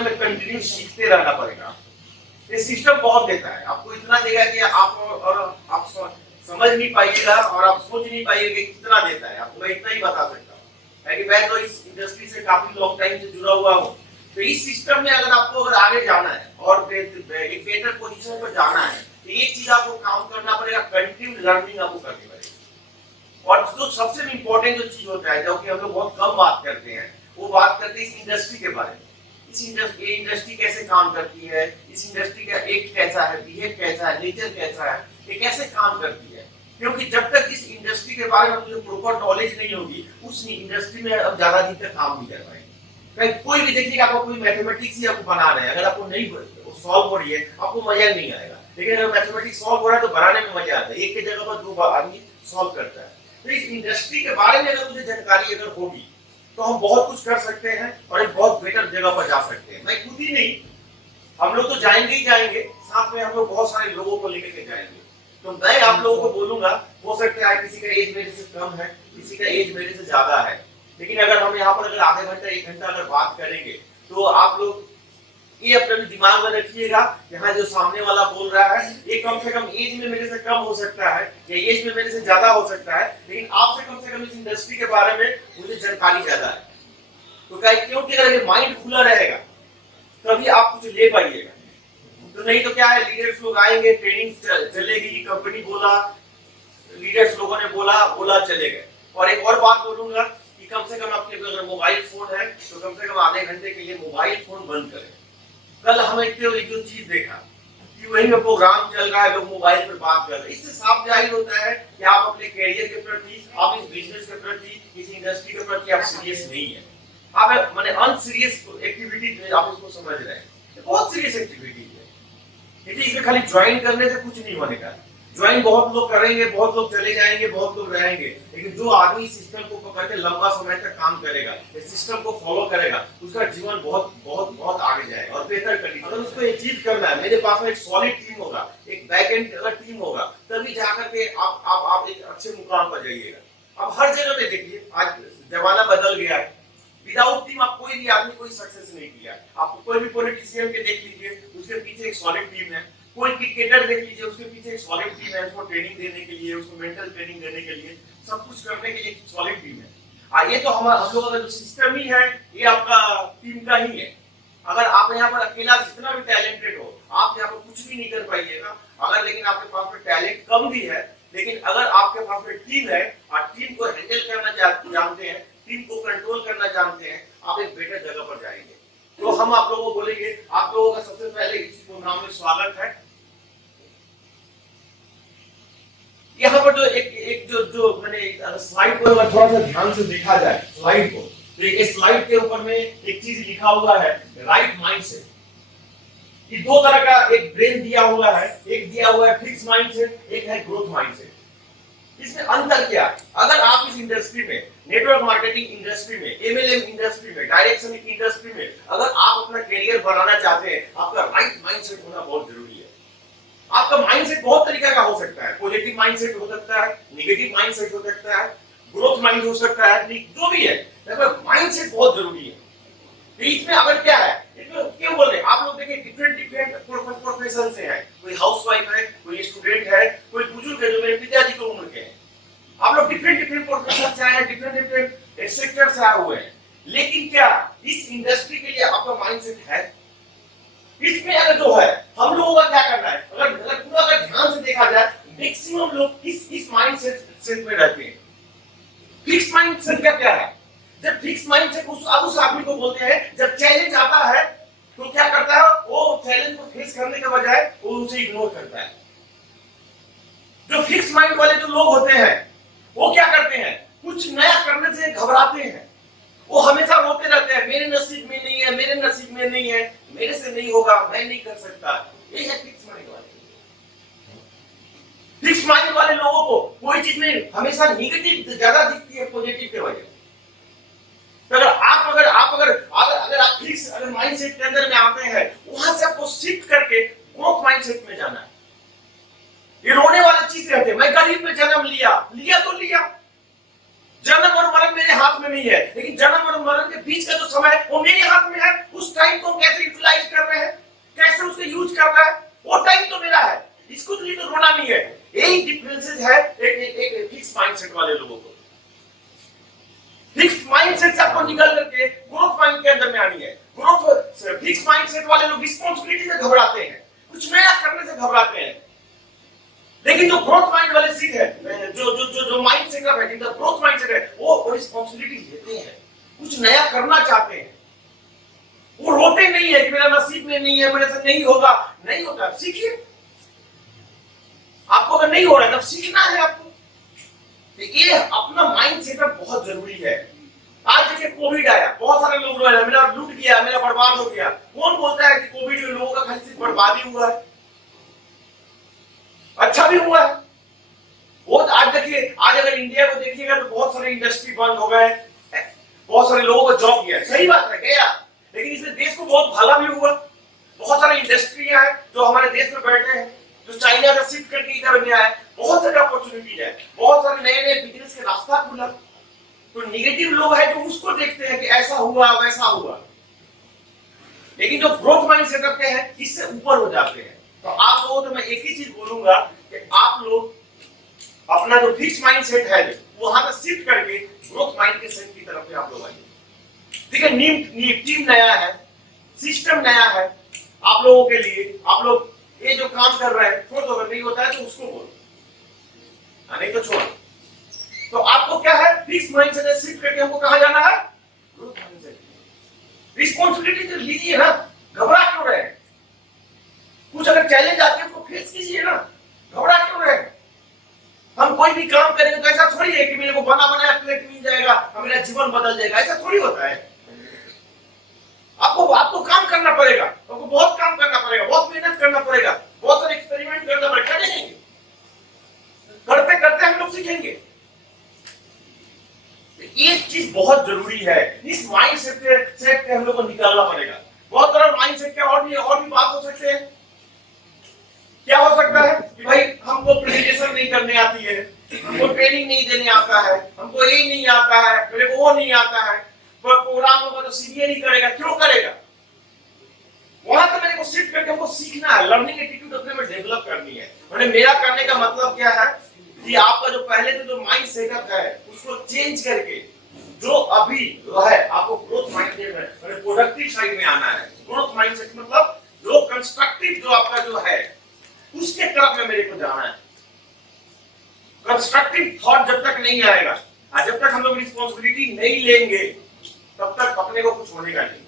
System में continue सीखते रहना पड़ेगा। ये सिस्टम बहुत देता है, आपको इतना देगा कि आप समझ नहीं पाइएगा और आप सोच नहीं पाइएगा कितना देता है। आपको मैं इतना ही बता सकता हूँ कि मैं तो इस इंडस्ट्री से काफी लॉन्ग टाइम से जुड़ा हुआ हूँ। तो इस सिस्टम में अगर आपको आगे जाना है और एक बेटर पोजीशन पर जाना है तो एक चीज आपको काम करना पड़ेगा, कंटिन्यू लर्निंग आपको करनी पड़ेगी। और जो सबसे इम्पोर्टेंट जो चीज होता है, जो कि हम लोग बहुत कम बात करते हैं, वो बात करते हैं इस इंडस्ट्री के बारे में। इस इंडस्ट्री कैसे काम करती है, इस इंडस्ट्री का एक कैसा है, बिहेव कैसा है, नेचर कैसा है, ये कैसे काम करती है। क्योंकि जब तक इस इंडस्ट्री के बारे में मुझे प्रॉपर नॉलेज नहीं होगी, उस इंडस्ट्री में अब ज्यादा दिन तक काम नहीं कर पाएंगे। कोई भी देखिएगा, आपको कोई मैथमेटिक्स ही आपको बना रहे हैं, अगर आपको नहीं सॉल्व हो रही है आपको मजा नहीं आएगा। लेकिन अगर मैथमेटिक्स सॉल्व हो रहा है तो बनाने में मजा आता है, एक की जगह पर दो आदमी सॉल्व करता है। तो इस इंडस्ट्री के बारे में अगर मुझे जानकारी अगर होगी तो हम बहुत कुछ कर सकते हैं और एक बहुत बेटर जगह पर जा सकते हैं। मैं खुद ही नहीं, हम लोग तो जाएंगे ही जाएंगे, साथ में हम लोग बहुत सारे लोगों को लेकर के जाएंगे। तो मैं आप लोगों को बोलूंगा, हो सकता है किसी का एज मेरे से कम है, किसी का एज मेरे से ज्यादा है, लेकिन अगर हम यहाँ पर अगर आधे घंटा एक घंटा अगर बात करेंगे तो आप लोग ये अपने दिमाग में रखिएगा, यहाँ जो सामने वाला बोल रहा है ये कम से कम एज में मेरे से कम हो सकता है या एज में मेरे से ज्यादा हो सकता है, लेकिन आपसे कम से कम इस इंडस्ट्री के बारे में मुझे जानकारी ज्यादा है। तो क्या, क्योंकि अगर ये माइंड खुला रहेगा तभी आप कुछ ले पाइएगा। तो नहीं तो क्या है, लीडर्स लोग आएंगे, ट्रेनिंग चलेगी, कंपनी बोला, लीडर्स लोगों ने बोला चले गए। और एक और बात बोलूंगा कि कम से कम आपके अगर मोबाइल फोन है तो कम से कम आधे घंटे के लिए मोबाइल फोन बंद करें। कल हमें एक जो चीज देखा कि वही में प्रोग्राम चल रहा है, लोग मोबाइल पर बात कर रहे हैं। इससे साफ जाहिर होता है कि आप अपने कैरियर के प्रति, आप इस बिजनेस के प्रति, इस इंडस्ट्री के प्रति आप सीरियस नहीं है। आप माने अनसीरियस एक्टिविटी आप इसको समझ रहे हैं। ये बहुत सीरियस एक्टिविटी है, क्योंकि इसमें खाली ज्वाइन करने से कुछ नहीं बनेगा। ज्वाइन बहुत लोग करेंगे, बहुत लोग चले जाएंगे, बहुत लोग रहेंगे, लेकिन जो आदमी सिस्टम को पकड़ के लंबा समय तक काम करेगा, इस सिस्टम को फॉलो करेगा, उसका जीवन बहुत बहुत बहुत आगे जाएगा और बेहतर करेगा। अगर उसको एक चीज करना है, मेरे पास में एक सॉलिड टीम होगा, एक बैक एंड अगर टीम होगा, तभी जाकर के आप एक अच्छे मुकाम पर जाइएगा। अब हर जगह पे देखिए, आज जमाना बदल गया है। विदाउट टीम आप कोई भी आदमी कोई सक्सेस नहीं किया। आप कोई भी पॉलिटिशियन के देख लीजिए, उसके पीछे एक सॉलिड टीम है। कोई क्रिकेटर देख लीजिए, उसके पीछे एक सॉलिड टीम है, उसको ट्रेनिंग देने के लिए, उसको मेंटल ट्रेनिंग देने के लिए, सब कुछ करने के लिए एक सॉलिड टीम है। ये तो हम लोगों का जो सिस्टम ही है, ये आपका टीम का ही है। अगर आप यहाँ पर अकेला जितना भी टैलेंटेड हो, आप यहाँ पर कुछ भी नहीं कर पाइएगा। अगर लेकिन आपके पास में टैलेंट कम भी है, लेकिन अगर आपके पास में टीम है और टीम को हैंडल करना जानते हैं, टीम को कंट्रोल करना जानते हैं, आप एक बेटर जगह पर जाएंगे। तो हम आप लोगों को बोलेंगे, आप लोगों का सबसे पहले इस प्रोग्राम में स्वागत है। यहाँ पर जो एक जो मैंने स्लाइड को थोड़ा सा ध्यान से देखा जाए स्लाइड को, तो एक स्लाइड के ऊपर में एक चीज लिखा हुआ है, राइट माइंडसेट। ये दो तरह का एक ब्रेन दिया हुआ है, एक दिया हुआ है फिक्स माइंडसेट, एक है ग्रोथ माइंडसेट। इसमें अंतर क्या है? अगर आप इस इंडस्ट्री में, नेटवर्क मार्केटिंग इंडस्ट्री में, एमएलएम इंडस्ट्री में, डायरेक्शन इंडस्ट्री में अगर आप अपना करियर बनाना चाहते हैं, आपका राइट माइंडसेट होना बहुत जरूरी है। आपका माइंडसेट बहुत तरीके का हो सकता है, पॉजिटिव माइंडसेट हो सकता है, नेगेटिव माइंडसेट हो सकता है, ग्रोथ माइंड हो सकता है, जो भी है, लेकिन माइंडसेट बहुत जरूरी है। इसमें अगर क्या है, क्यों बोल रहे हैं आप लोग, देखिए डिफरेंट प्रोफेशन से है, कोई हाउसवाइफ है, कोई स्टूडेंट है, कोई बुजुर्ग है जो मेरे पिताजी की उम्र के हैं। आप लोग डिफरेंट प्रोफेशन से आए हैं, डिफरेंट सेक्टर से आए हुए हैं, लेकिन क्या इस इंडस्ट्री के लिए आपका माइंडसेट है? इसमें अगर जो है, हम लोगों का क्या करना है, अगर पूरा अगर ध्यान से देखा जाए, मैक्सिमम लोग इस माइंडसेट में रहते हैं। फिक्स माइंडसेट का क्या है? जब फिक्स माइंडसेट उस आदमी को बोलते हैं, जब चैलेंज आता है तो क्या करता है, वो चैलेंज को फेस करने के बजाय वो उसे इग्नोर करता है। जो फिक्स माइंड वाले जो लोग होते हैं, वो क्या करते हैं, कुछ नया करने से घबराते हैं। वो हमेशा रोते रहते हैं, मेरे नसीब में नहीं है, मेरे नसीब में नहीं है, मेरे से नहीं होगा, मैं नहीं कर सकता। ये है फिक्स माइंड वाले। फिक्स माइंड वाले लोगों को कोई चीज में हमेशा नेगेटिव ज्यादा दिखती है पॉजिटिव के वजह। अगर आप फिक्स माइंडसेट के अंदर में आते हैं, वहां से आपको शिफ्ट करके ग्रोथ माइंडसेट में जाना है। ये रोने वाली चीज रहते हैं, मैं गरीब में जन्म लिया तो लिया, जन्म और मरण मेरे हाथ में नहीं है, लेकिन जन्म और मरण के बीच का जो समय है वो मेरे हाथ में है। उस टाइम को कैसे माइंड के अंदर में आनी है। ग्रोथ फिक्स माइंडसेट वाले लोग रिस्पांसिबिलिटी से घबराते हैं, कुछ नया करने से घबराते हैं। लेकिन जो ग्रोथ माइंड वाले सीख है, जो जो जो जो माइंड सेट है, जिनका ग्रोथ माइंडसेट है, वो रिस्पांसिबिलिटी लेते हैं, कुछ नया करना चाहते हैं। वो रोते नहीं है कि मेरा नसीब में नहीं है, मेरे से नहीं होगा। नहीं होता, सीखिए। आपको अगर नहीं हो रहा है तब सीखना है आपको। तो ये अपना माइंड सेटअप बहुत जरूरी है। आज देखिए कोविड आया, बहुत सारे लोग रोए, मेरा लूट गया, मेरा बर्बाद हो गया। कौन बोलता है कि कोविड में लोगों का खाली सिर्फ बर्बादी हुआ है? अच्छा भी हुआ है। वो आज देखिए, आज अगर इंडिया को देखिएगा तो बहुत सारे इंडस्ट्री बंद हो गए, बहुत सारे लोगों को जॉब गया, सही बात है गया, लेकिन इससे देश को बहुत भला भी हुआ। बहुत सारे इंडस्ट्रियां हैं जो हमारे देश में बैठे हैं, जो चाइना से शिफ्ट करके इधर में आए, बहुत सारी अपॉर्चुनिटीज है, बहुत सारे नए नए बिजनेस के रास्ता खुला। तो निगेटिव लोग हैं जो उसको देखते हैं कि ऐसा हुआ वैसा हुआ, लेकिन जो ग्रोथ माइंड सेटअप के हैं इससे ऊपर हो जाते हैं। तो आप लोगों को मैं एक ही चीज बोलूंगा कि आप लोग अपना जो फिक्स माइंड सेट है वहां पर शिफ्ट करके ग्रोथ माइंड के सेट की तरफ आप लोग आइए। ठीक है, टीम नया है, सिस्टम नया है आप लोगों के लिए। आप लोग ये जो काम कर रहे हैं छोड़ दो, अगर नहीं होता है तो उसको बोलो, नहीं तो छोड़। तो आपको क्या है, फिक्स माइंड सेट शिफ्ट करके हमको कहां जाना है, ग्रोथ माइंड सेट। रिस्पांसिबिलिटी तो लीजिए ना, घबरा क्यों रहे हैं? कुछ अगर चैलेंज आते हैं तो फेस कीजिए ना, घबरा क्यों रहे हैं? हम कोई भी काम करेंगे तो ऐसा थोड़ी है कि मेरे को बना बनाया प्लेट मिल जाएगा और मेरा जीवन बदल जाएगा, ऐसा थोड़ी होता है। आपको काम करना पड़ेगा, आपको बहुत काम करना पड़ेगा, बहुत मेहनत करना पड़ेगा, बहुत सारे एक्सपेरिमेंट करना पड़ेगा, करेंगे, करते करते हम लोग सीखेंगे। ये चीज बहुत जरूरी है, इस माइंड सेट के हम लोग को निकालना पड़ेगा। बहुत तरह माइंड सेट के और भी बात हो सकते हैं। क्या हो सकता है कि भाई हमको प्रेजेंटेशन नहीं करने आती है, हमको ट्रेनिंग नहीं देने आता है, हमको ये नहीं आता है, मेरे को वो नहीं आता है, प्रोग्राम होगा तो सीनियर नहीं करेगा, क्यों करेगा? वहां तो मेरे को शिफ्ट करके हमको सीखना है, लर्निंग एटीट्यूड अपने में डेवलप करनी है। मैंने मेरा करने का मतलब क्या है कि आपका जो पहले से जो माइंड सेटअप है उसको चेंज करके जो अभी जो है आपको ग्रोथ माइंडसेट में, प्रोडक्टिव साइड में आना है। ग्रोथ माइंडसेट मतलब जो कंस्ट्रक्टिव जो आपका जो है उसके तरफ में मेरे को जाना है। कंस्ट्रक्टिव थॉट जब तक नहीं आएगा, जब तक हम लोग रिस्पांसिबिलिटी नहीं लेंगे, तब तक अपने को कुछ होने का नहीं।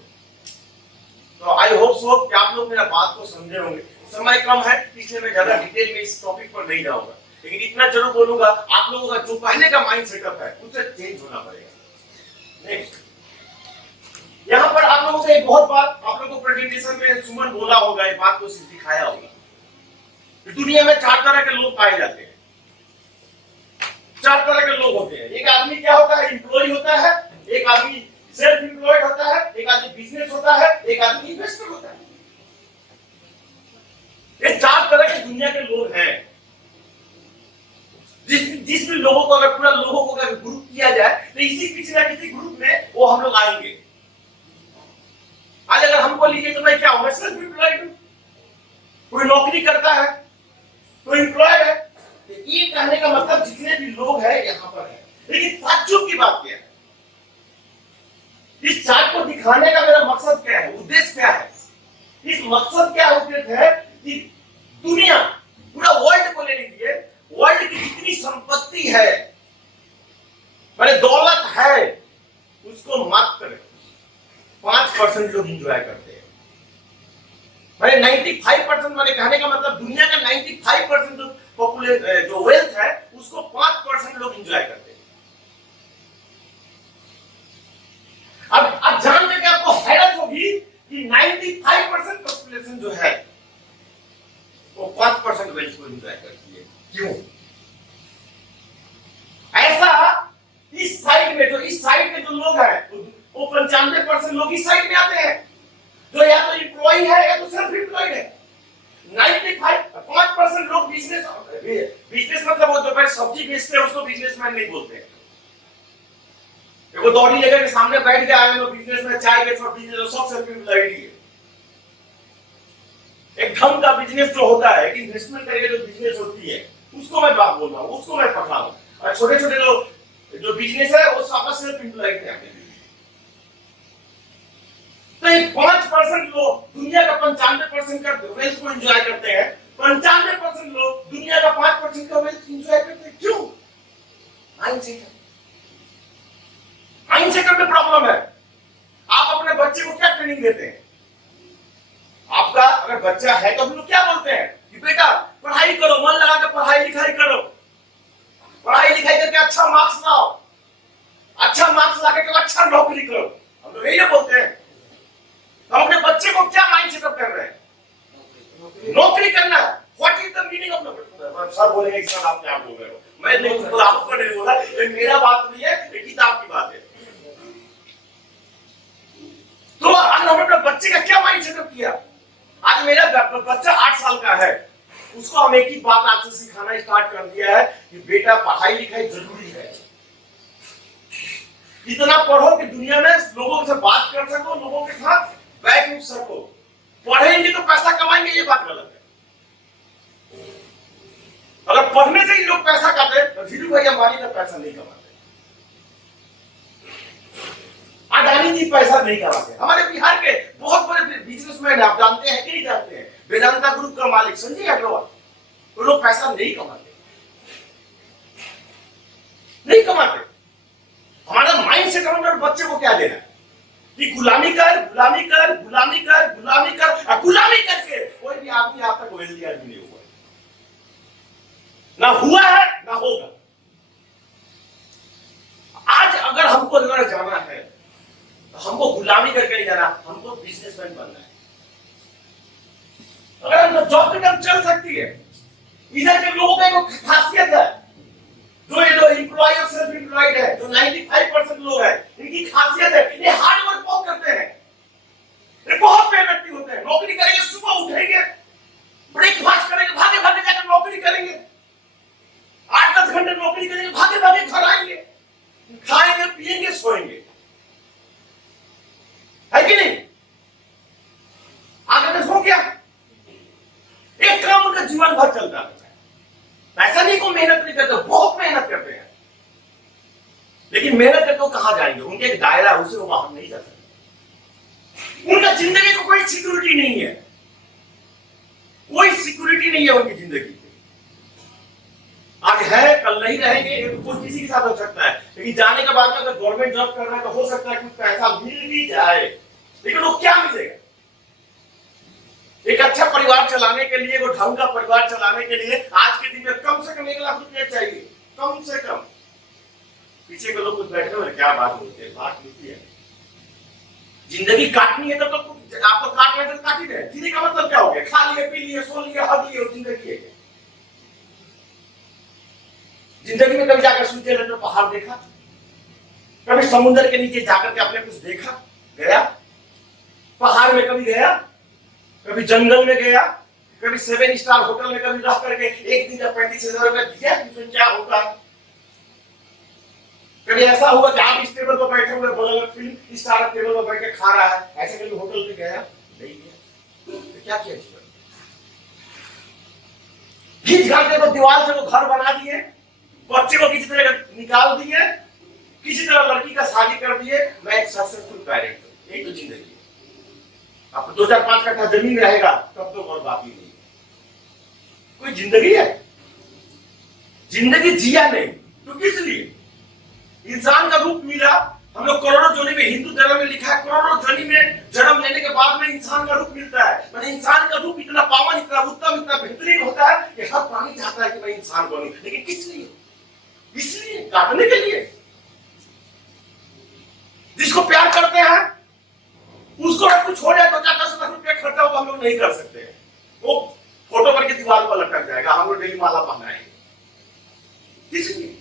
तो आई होप सो कि आप लोग मेरा बात को समझे होंगे। समय कम है इसलिए मैं ज्यादा डिटेल में इस टॉपिक पर नहीं जाऊंगा, लेकिन इतना जरूर बोलूंगा आप लोगों का जो पहले का माइंड सेटअप है उससे चेंज होना पड़ेगा। नेक्स्ट, यहाँ पर आप लोगों से एक बहुत बात आप लोगों को प्रेजेंटेशन में सुमन बोला होगा, एक बात को दिखाया होगा। दुनिया में 4 तरह के लोग पाए जाते हैं। 4 तरह के लोग होते हैं। एक आदमी क्या होता है, एम्प्लॉय होता है, एक आदमी सेल्फ एम्प्लॉयड होता है, एक आदमी बिजनेस होता है, एक आदमी इन्वेस्टर होता है। ये 4 तरह के दुनिया के लोग हैं। जिसमें लोगों को अगर पूरा लोगों को अगर ग्रुप किया जाए तो इसी किसी ना किसी ग्रुप में वो हम लोग आएंगे। आज अगर हमको लीजिए तो मैं क्या हूं, मैं सेल्फ एम्प्लॉयड हूं, कोई नौकरी करता है तो एम्प्लॉयड है। ये कहने का मतलब जितने भी लोग हैं यहाँ पर है। लेकिन ताज्जुब की बात क्या है, इस चार्ट को दिखाने का मेरा मकसद क्या है, उद्देश्य क्या है? इस मकसद क्या उद्देश्य है कि दुनिया पूरा वर्ल्ड को ले लीजिए, वर्ल्ड की जितनी संपत्ति है, मैंने दौलत है, उसको मात्र 5% लोग एंजॉय करते हैं। मैंने 95% मैंने कहने का मतलब दुनिया का 95% जो पॉपुलेशन जो वेल्थ है उसको 5% लोग एंजॉय करते हैं। अब जान करके आपको हैरत होगी कि 95% पॉपुलेशन जो है वो 5% वेल्थ को एंजॉय करती है। क्यों ऐसा? इस साइड में जो लोग हैं वो 95% लोग इस साइड में आते हैं, जो या तो एम्प्लॉय है या तो सेल्फ एम्प्लॉयड है। 5% लोग बिजनेस मतलब वो जो सब्जी बेचते हैं उसको बिजनेसमैन नहीं बोलते हैं। वो दौड़ी लेकर के सामने बैठ के आए लोग बिजनेस में, चाय के सब बिजनेस सब सेल्फ एम्प्लॉयड ही है। एक ढंग का बिजनेस जो होता है, इन्वेस्टमेंट करके जो बिजनेस होती है उसको मैं बात बोल रहा हूँ, उसको मैं पढ़ा रहा हूँ। और छोटे छोटे लोग जो बिजनेस है वो सब सेल्फ एम्प्लॉयड है। नहीं 5% लोग दुनिया का 95% का वेल्थ को एंजॉय करते हैं, 95% लोग दुनिया का 5% का वेल्थ एंजॉय करते हैं। क्यों? माइंडसेट में प्रॉब्लम है। आप अपने बच्चे को क्या ट्रेनिंग देते हैं? आपका अगर बच्चा है तो हम लोग क्या बोलते हैं कि बेटा पढ़ाई करो, मन लगा कर पढ़ाई लिखाई करो, पढ़ाई लिखाई करके अच्छा मार्क्स लाओ, अच्छा मार्क्स लाके तो अच्छा नौकरी करो, हम लोग यही बोलते हैं। तो अपने बच्चे को क्या माइंड सेटअप कर रहे हैं? नौकरी करना। What is the meaning of नौकरी? सर बोलेंगे कि सर आप क्या बोल रहे हो, मैं नहीं बोला, आपको नहीं बोला, ये मेरा बात नहीं है, ये किताब की बात है। तो आज हमने अपने बच्चे का क्या माइंड सेटअप किया? आज मेरा बच्चा 8 साल का है, उसको हम एक ही बात आज से सिखाना स्टार्ट कर दिया है कि बेटा पढ़ाई लिखाई जरूरी है। इतना पढ़ो कि दुनिया में लोगों से बात कर सको, लोगों के साथ बैठ उठ सको। पढ़ेंगे तो पैसा कमाएंगे, ये बात गलत है। अगर पढ़ने से ही लोग पैसा कमाते तो धीरू भाई अंबानी का पैसा नहीं कमाते, अडानी जी पैसा नहीं कमाते। हमारे बिहार के बहुत बड़े बिजनेसमैन आप जानते हैं कि नहीं जानते हैं? वेदांता ग्रुप का मालिक संजय अग्रवाल, वो लोग पैसा नहीं कमाते, नहीं कमाते। हमारा माइंड सेट हमारे बच्चे को क्या देना है कि गुलामी कर, गुलामी कर, गुलामी कर, गुलामी कर, गुलामी करके कोई भी आदमी आप तक वेल्दी आदमी नहीं हुआ, ना हुआ है ना होगा। आज अगर हमको जाना है तो हमको गुलामी करके नहीं जाना, हमको बिजनेसमैन बनना है। अगर हम जॉब पे हम चल सकती है। इधर के लोगों का एक खासियत है, जो ये लोग एम्प्लॉय और सेल्फ एम्प्लॉयड है, जो 95% लोग हैं, इनकी खासियत है ये हार्ड वर्क बहुत करते हैं, ये बहुत मेहनती होते हैं। नौकरी करेंगे, सुबह उठेंगे, ब्रेकफास्ट करेंगे, भागे भागे जाकर नौकरी करेंगे, 8-10 घंटे नौकरी करेंगे, भागे भागे घर आएंगे, खाएंगे, पिएंगे, सोएंगे, है कि नहीं? आगे हो गया, एक काम उनका जीवन भर चलता है। ऐसा नहीं को मेहनत नहीं करते, बहुत मेहनत करते हैं, लेकिन मेहनत करके कहां जाएंगे? उनके एक दायरा है, उसे वो बाहर नहीं जा सकते। उनका जिंदगी को कोई सिक्योरिटी नहीं है, कोई सिक्योरिटी नहीं है उनकी जिंदगी की। आज है कल नहीं रहेंगे, कोई किसी के साथ हो सकता है, लेकिन जाने के बाद में अगर गवर्नमेंट जॉब कर रहा है तो हो सकता है कुछ पैसा मिल भी जाए, लेकिन वो क्या मिलेगा? एक अच्छा परिवार चलाने के लिए, वो ढंग का परिवार चलाने के लिए आज के दिन में कम से कम 1 लाख रुपया चाहिए, कम से कम। पीछे के लोग कुछ बैठे हुए क्या बात होती है, बात होती है। जिंदगी काटनी है तब तो आपको काटना है तो काट ही रहे। जीने का मतलब क्या हो गया? खा लिए, पी लिए, सो लिए, हग लिए, जिंदगी है। जिंदगी में कभी जाकर स्विट्जरलैंड में पहाड़ देखा? कभी समुद्र के नीचे जाकर के आपने कुछ देखा? गया पहाड़ में कभी गया? कभी जंगल में गया? कभी 7 स्टार होटल में कभी रह करके एक दिन का 35,000 रुपया दिया? क्या होता है? कभी ऐसा हुआ कि आप इस टेबल पर बैठे हुए, बगल में फिल्म स्टार टेबल पर बैठ के खा रहा है, ऐसे कभी होटल पे गया? नहीं गया। तो क्या किया जीवन? खींच घाट के तो दीवार से वो घर बना दिए, बच्चे को किसी तरह निकाल दिए, किसी तरह लड़की का शादी कर दिए, मैं एक सक्सेसफुल पेरेंट हूं। यही तो जिंदगी है। अब 2-4-5 कट्ठा जमीन रहेगा तब तो बहुत बाकी नहीं, कोई जिंदगी है? जिंदगी जिया नहीं तो किस लिए? इंसान का रूप मिला, हम लोग करोड़ों जोनी में, हिंदू धर्म में लिखा है करोड़ों जोनी में जन्म लेने के बाद में इंसान का रूप मिलता है। मैंने इंसान का रूप इतना पावन, इतना उत्तम, इतना बेहतरीन होता है कि हर प्राणी चाहता है कि मैं इंसान बनूं, लेकिन किस लिए? इसलिए काटने के लिए। जिसको प्यार करते हैं उसको कुछ हो जाए तो 10 लाख रुपया खर्चा हो तो हम लोग नहीं कर सकते, वो फोटो करके दीवार पर लटक जाएगा, हम लोग डेली माला पहनाएंगे। इसलिए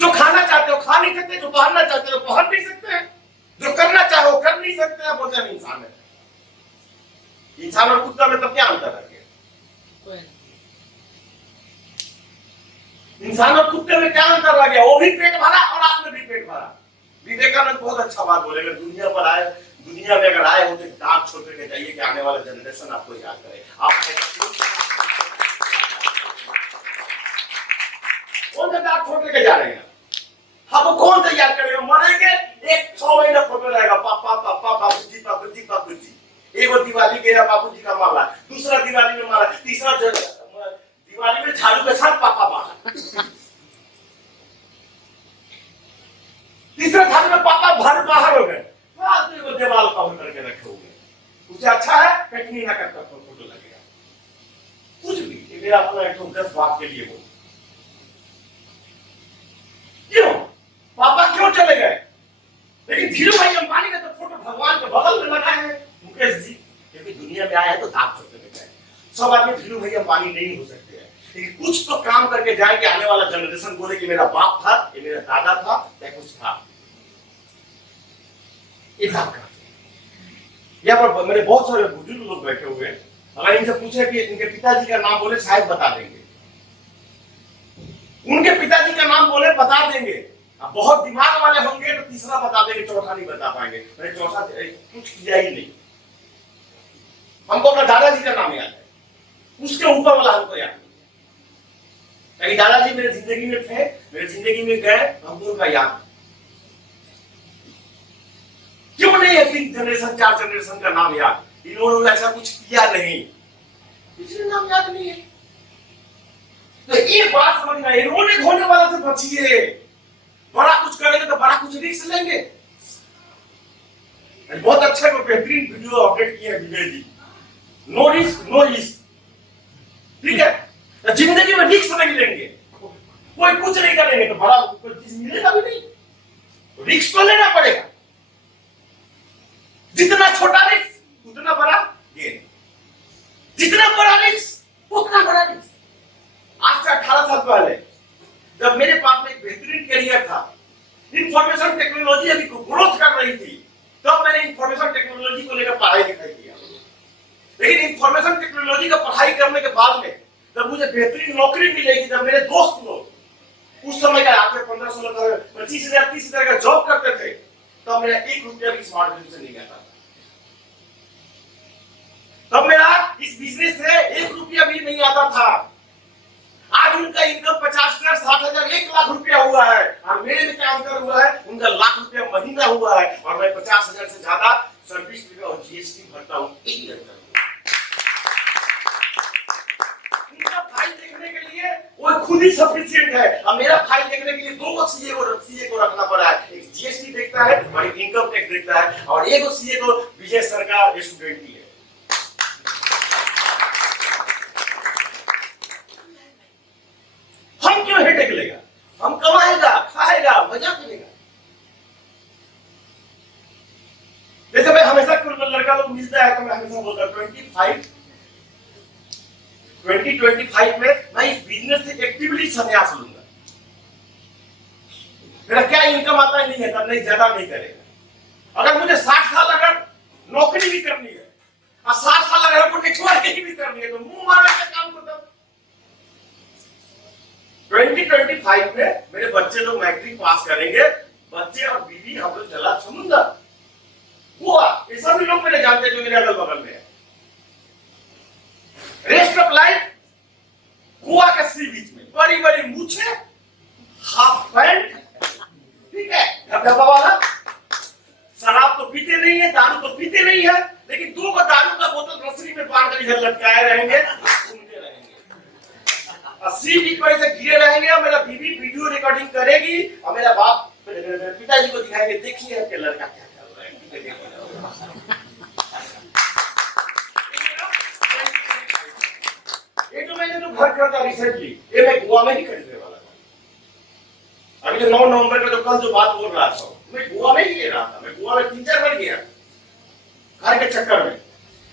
जो खाना चाहते हो खा नहीं सकते, जो पहनना चाहते हो पहन नहीं सकते, जो करना चाहो कर नहीं सकते, आप बोलते हैं इंसान है। इंसान और कुत्ता में तब क्या अंतर है? इंसान और कुत्ते में क्या अंतर रह गया? वो भी पेट भरा और आपने भी पेट भरा। विवेकानंद बहुत अच्छा बात बोलेगा, दुनिया पर आए, दुनिया में अगर आए हो तो दाग छोड़ के जाइए कि आने वाला जनरेशन आपको याद करे। आप कौन सा दाग छोड़ के जा रहे हैं? हम कौन सा याद करेगा? मरेंगे, एक 100 महीना फोटो रहेगा, पापा पापा बाबूजी बाबूजी मेरा बाबूजी का माला, दूसरा दिवाली में मारा, तीसरा दिवाली में झाड़ू के साथ पापा मारा, तीसरा झाड़ू में पापा घर बाहर हो गए, वो दीवार कवर करके रखे हुए। उससे अच्छा है कटनी ना करता फोटो लगेगा कुछ भी। ये मेरा अपना एक 10 बात के लिए बोल। क्यों पापा क्यों चले गए? लेकिन धीरू भाई अंबानी का तो फोटो भगवान के बगल में लगा है। मुकेश जी क्योंकि दुनिया में आया है तो दांत चोटने में गए। सब आदमी धीरू भाई अंबानी नहीं हो सकते हैं, लेकिन कुछ तो काम करके जाएंगे, आने वाला जनरेशन बोले कि मेरा बाप था, ये मेरा दादा था, या कुछ था। यहाँ पर मेरे बहुत सारे बुजुर्ग लोग बैठे हुए हैं, अगर इनसे पूछे कि इनके पिताजी का नाम बोले शायद बता देंगे, उनके पिताजी का नाम बोले बता देंगे। अब बहुत दिमाग वाले होंगे तो तीसरा बता देंगे, चौथा नहीं बता पाएंगे। मैंने चौथा कुछ किया ही नहीं। हमको अपना दादाजी का नाम याद है, उसके ऊपर वाला हमको याद नहीं। दादाजी मेरे जिंदगी में थे, मेरे जिंदगी में गए, हमको उनका याद क्यों नहीं है? 3 जनरेशन 4 जनरेशन का नाम याद, इन्होंने ऐसा कुछ किया नहीं, इसलिए नाम याद नहीं है। तो एक बात समझना, रोने धोने वाला से बचिए। बड़ा कुछ करेंगे तो बड़ा कुछ रिस्क लेंगे। बहुत अच्छा बेहतरीन वीडियो अपडेट किया है Vijay ji, no risk no इश्क, ठीक है? तो जिंदगी में रिस्क नहीं लेंगे, कोई कुछ नहीं करेंगे तो बड़ा कोई चीज मिलेगा भी नहीं। रिस्क तो लेना पड़ेगा, जितना छोटा रिस्क उतना बड़ा गेन, जितना बड़ा रिस्क उतना बड़ा रिस्क। आज से 18 साल पहले जब मेरे पास में एक बेहतरीन करियर था, इंफॉर्मेशन टेक्नोलॉजी अभी ग्रोथ कर रही थी, तब मैंने इंफॉर्मेशन टेक्नोलॉजी को लेकर पढ़ाई लिखाई किया। लेकिन इंफॉर्मेशन टेक्नोलॉजी का पढ़ाई करने के बाद में जब मुझे बेहतरीन नौकरी मिलेगी, जब मेरे दोस्त लोग उस समय का आपके 15-16 25,000 30,000 का जॉब करते थे, तब मेरा 1 रुपया भी स्मार्ट बिजनेस नहीं आता। तब मेरा इस बिजनेस से 1 रुपया भी नहीं आता था। आज उनका इनकम 50,000 60,000 1 लाख रुपया हुआ है, और मेरे में क्या अंतर हुआ है? उनका लाख रुपया महीना हुआ है और मैं 50,000 से ज्यादा सर्विस फी और जीएसटी भरता हूं। एक अंतर उनका फाइल देखने के लिए वो खुद ही सफिशिएंट है, और मेरा फाइल देखने के लिए 2 सीए को रखना पड़ा है। एक जीएसटी देखता है और एक इनकम टैक्स देखता है, और एक सीए को विजय सरकार स्टूडेंट की है। हम क्यों हेडेक लेगा? हम कमाएगा, खाएगा, मजा करेगा। जैसे मैं हमेशा लड़का लोग मिलता है तो मैं हमेशा बोलता हूं 2025 में मैं इस बिजनेस से एक्टिवली संन्यास लूंगा। मेरा क्या इनकम आता है नहीं है, नहीं ज्यादा नहीं करेगा। अगर मुझे 60 साल अगर नौकरी भी करनी है और 60 साल अगर हमको नेटवर्किंग भी करनी है तो मुंह मारने का काम करता हूं। 2025 में मेरे बच्चे लोग मैट्रिक पास करेंगे, बच्चे और बीवी हम लोग चला समुद्र गोवा, ये सभी लोग मेरे जानते हैं जो मेरे अगल बगल में है। रेस्ट ऑफ लाइफ गोवा के सी बीच में, बड़ी बड़ी मूछे, हाफ पैंट, ठीक है, ढबढबा वाला। शराब तो पीते नहीं है, दारू तो पीते नहीं है, लेकिन 2 को दारू का बोतल रस्सी में बांध कर इधर लटकाए रहेंगे, घूमते रहेंगे, 80 फीट पर से गिरे रहेंगे। और मेरा बीवी वीडियो रिकॉर्डिंग करेगी और मेरा बाप पिताजी को दिखाएंगे, देखिए आपके लड़का क्या कर रहा है। ये जो मैंने जो घर खरीदा रिसेंटली, ये मैं गोवा में ही खरीदने वाला था। अभी जो 9 नवंबर का जो कल जो बात बोल रहा था, मैं गोवा में ही ले रहा था। मैं गोवा में 3-4 बार गया घर के चक्कर में।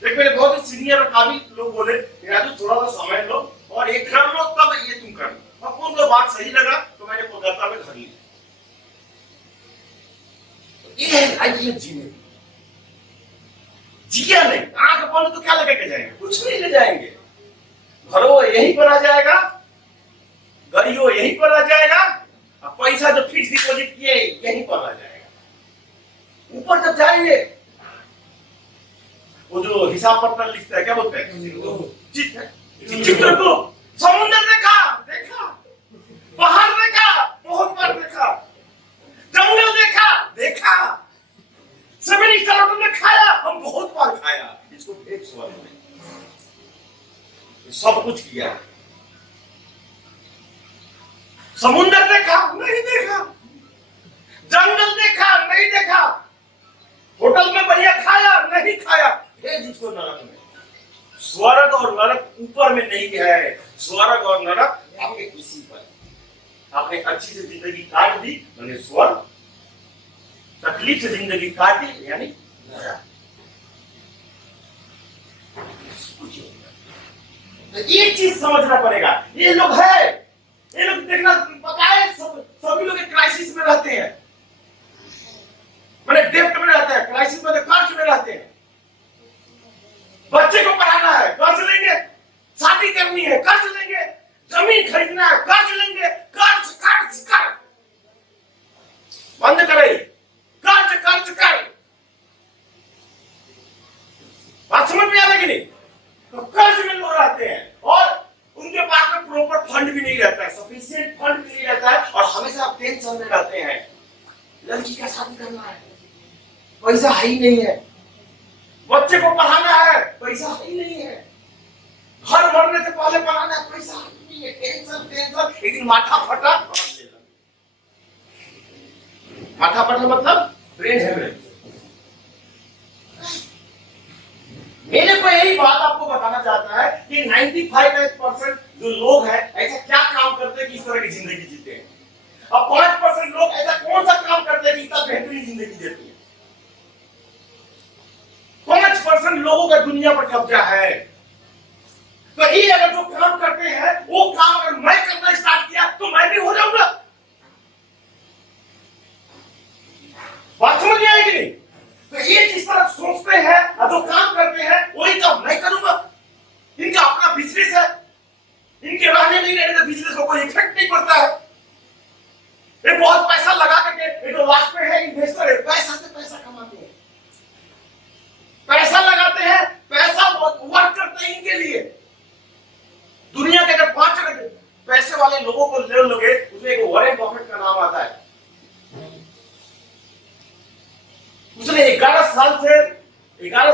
लेकिन मेरे बहुत सीनियर और काबिल लोग बोले राजू थोड़ा सा समय लो और एक कर लो, तब ये तुम कर लो। अब उनको बात सही लगा तो मैंने कोलकाता में घर लिया। ये है लाइफ में जीने, जिया नहीं, आंख बंद तो क्या लगा के जाएंगे? कुछ नहीं ले जाएंगे। घरों यहीं पर आ जाएगा, गाड़ियों यहीं पर आ जाएगा, और पैसा जो फिक्स डिपॉजिट किए यहीं पर आ जाएगा। ऊपर जब जाएंगे वो जो हिसाब पट्टा लिखता है, क्या बोलते हैं, चित्र को समुद्र देखा, पहाड़ देखा, बहुत बार देखा, जंगल देखा, 7 स्टार होटल में खाया, हम बहुत बार खाया। इसको भेज स्वर्ग में। सब कुछ किया। समुद्र देखा नहीं देखा, जंगल देखा नहीं देखा, होटल में बढ़िया खाया नहीं खाया, भेज इसको नरक में। स्वर्ग और नरक ऊपर में नहीं है, स्वर्ग और नरक आपके इसी पर। आपने अच्छी से जिंदगी काट दी यानी स्वर्ग, तकलीफ से जिंदगी काट दी यानी नरक। तो एक चीज समझना पड़ेगा, ये लोग है, ये लोग देखना पता है, सभी लोग क्राइसिस में रहते हैं, मैंने डेब्ट में रहते हैं, क्राइसिस में कर्ज में रहते हैं। बच्चे को पढ़ाना है कर्ज लेंगे, शादी करनी है कर्ज लेंगे, जमीन खरीदना है कर्ज लेंगे, कर्ज कर्ज कर्ज बंद करे, कर्ज कर्ज कर्ज। बात समझ में आ रहा है कि नहीं? तो कर्ज में लोग रहते हैं और उनके पास में प्रॉपर फंड भी नहीं रहता है, सफिशिएंट फंड भी नहीं रहता है, और हमेशा टेंशन में रहते हैं। लड़की का शादी करना है, पैसा है ही नहीं है, बच्चे को पढ़ाना है, पैसा है ही नहीं है, घर मरने से पहले पढ़ाना है, पैसा है ही नहीं है, टेंशन टेंशन। लेकिन माथा फटा, माथा फटा मतलब ब्रेन हेमरेज। मेरे को यही बात आपको बताना चाहता है कि 95% जो लोग हैं ऐसा क्या काम करते हैं कि इस तरह की जिंदगी जीते हैं, अब 5% लोग ऐसा कौन सा काम करते हैं कि इतना बेहतरीन जिंदगी जीते हैं। 5% लोगों का दुनिया पर कब्जा है। तो ये अगर जो काम करते हैं वो काम अगर मैं करना स्टार्ट किया तो मैं भी हो जाऊंगा। बात समझ में आएगी नहीं? तो ये जिस तरह सोचते हैं और जो काम करते हैं वही काम मैं करूंगा। इनका अपना बिजनेस है, इनके रहने नहीं रहने बिजनेस को कोई इफेक्ट नहीं पड़ता है। ये बहुत पैसा लगा करके, ये जो लास्ट में है इन्वेस्टर है, पैसा से पैसा कमाते हैं, पैसा लगाते हैं, पैसा वर्क करते हैं इनके लिए। दुनिया के अगर 5 पैसे वाले लोगों को ले लोगे, उसमें एक वॉरेन बफेट का नाम आता है। उसने 11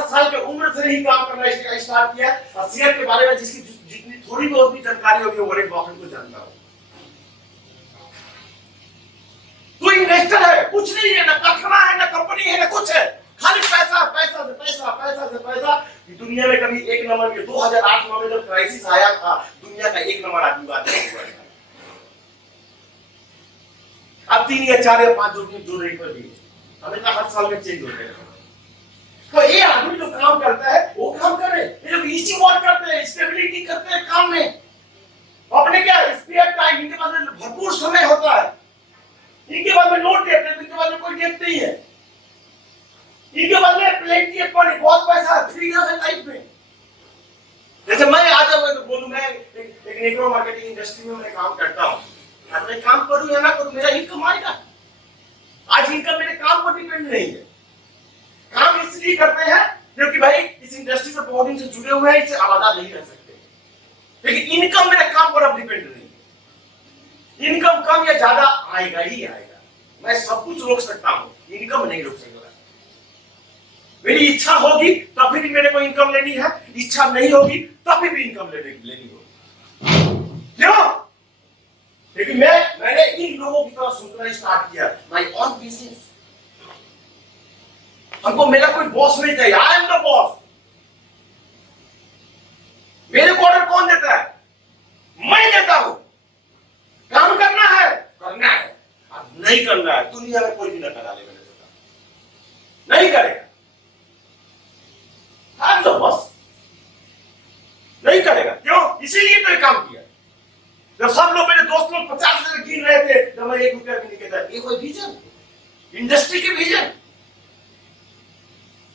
साल के उम्र से ही काम करना स्टार्ट किया, और शेयर के बारे में जिसकी जितनी थोड़ी बहुत भी जानकारी होगी वॉरेन बफेट को जानता हो। तो इन्वेस्टर है, कुछ नहीं है, ना कारखाना है, ना कंपनी है, ना कुछ है, खाली पैसा पैसा से पैसा, पैसा से पैसा। दुनिया में कभी एक नंबर के 2008 में जब क्राइसिस आया था, दुनिया का एक नंबर आदमी बात हुआ है। अब 3 या 4 या 5 जो रेट पर भी हमेशा हर साल में चेंज होते हैं। तो ये आदमी जो काम करता है वो काम करे, ये लोग इजी वर्क करते हैं, स्टेबिलिटी करते हैं काम में, अपने क्या स्पेयर टाइम, इनके पास में भरपूर समय होता है, इनके पास में नोट देते हैं, इनके पास में कोई डेट नहीं है, इनके पास में प्लेंटी ऑफ मनी, बहुत पैसा, फ्रीडम है लाइफ में। जैसे मैं आ जाऊंगा तो बोलूं मैं एक नेटवर्क मार्केटिंग इंडस्ट्री में मैं काम करता हूं, मैं काम करूं या ना करूं मेरा इनकम आएगा। आज इनकम मेरे काम पर डिपेंड नहीं है। काम इसलिए करते हैं क्योंकि भाई इस इंडस्ट्री से बहुत दिन से जुड़े हुए हैं, इससे आलादा नहीं रह सकते, लेकिन इनकम मेरे काम पर अब डिपेंड नहीं है। इनकम कम या ज्यादा आएगा ही आएगा, मैं सब कुछ रोक सकता हूं, इनकम नहीं रोक सकता। मेरी इच्छा होगी तभी भी मेरे को इनकम लेनी है, इच्छा नहीं होगी तभी भी इनकम लेनी होगी। क्यों? लेकिन मैंने इन लोगों की तरह सोचना स्टार्ट किया, माय ओन बिजनेस। हमको मेरा कोई बॉस नहीं चाहिए, आई एम द बॉस। मेरे को ऑर्डर कौन देता है? मैं देता हूं। काम करना है, करना है, अब नहीं करना है दुनिया में कोई भी ना करा ले, मैंने सोचा नहीं करेगा, आई एम द बॉस, नहीं करेगा। क्यों? इसीलिए तो ये काम किया। जब सब लोग मेरे दोस्त लोग 50 से गिन रहे थे, जब मैं 1 रुपया भी नहीं कहता, ये कोई विजन, इंडस्ट्री के विजन।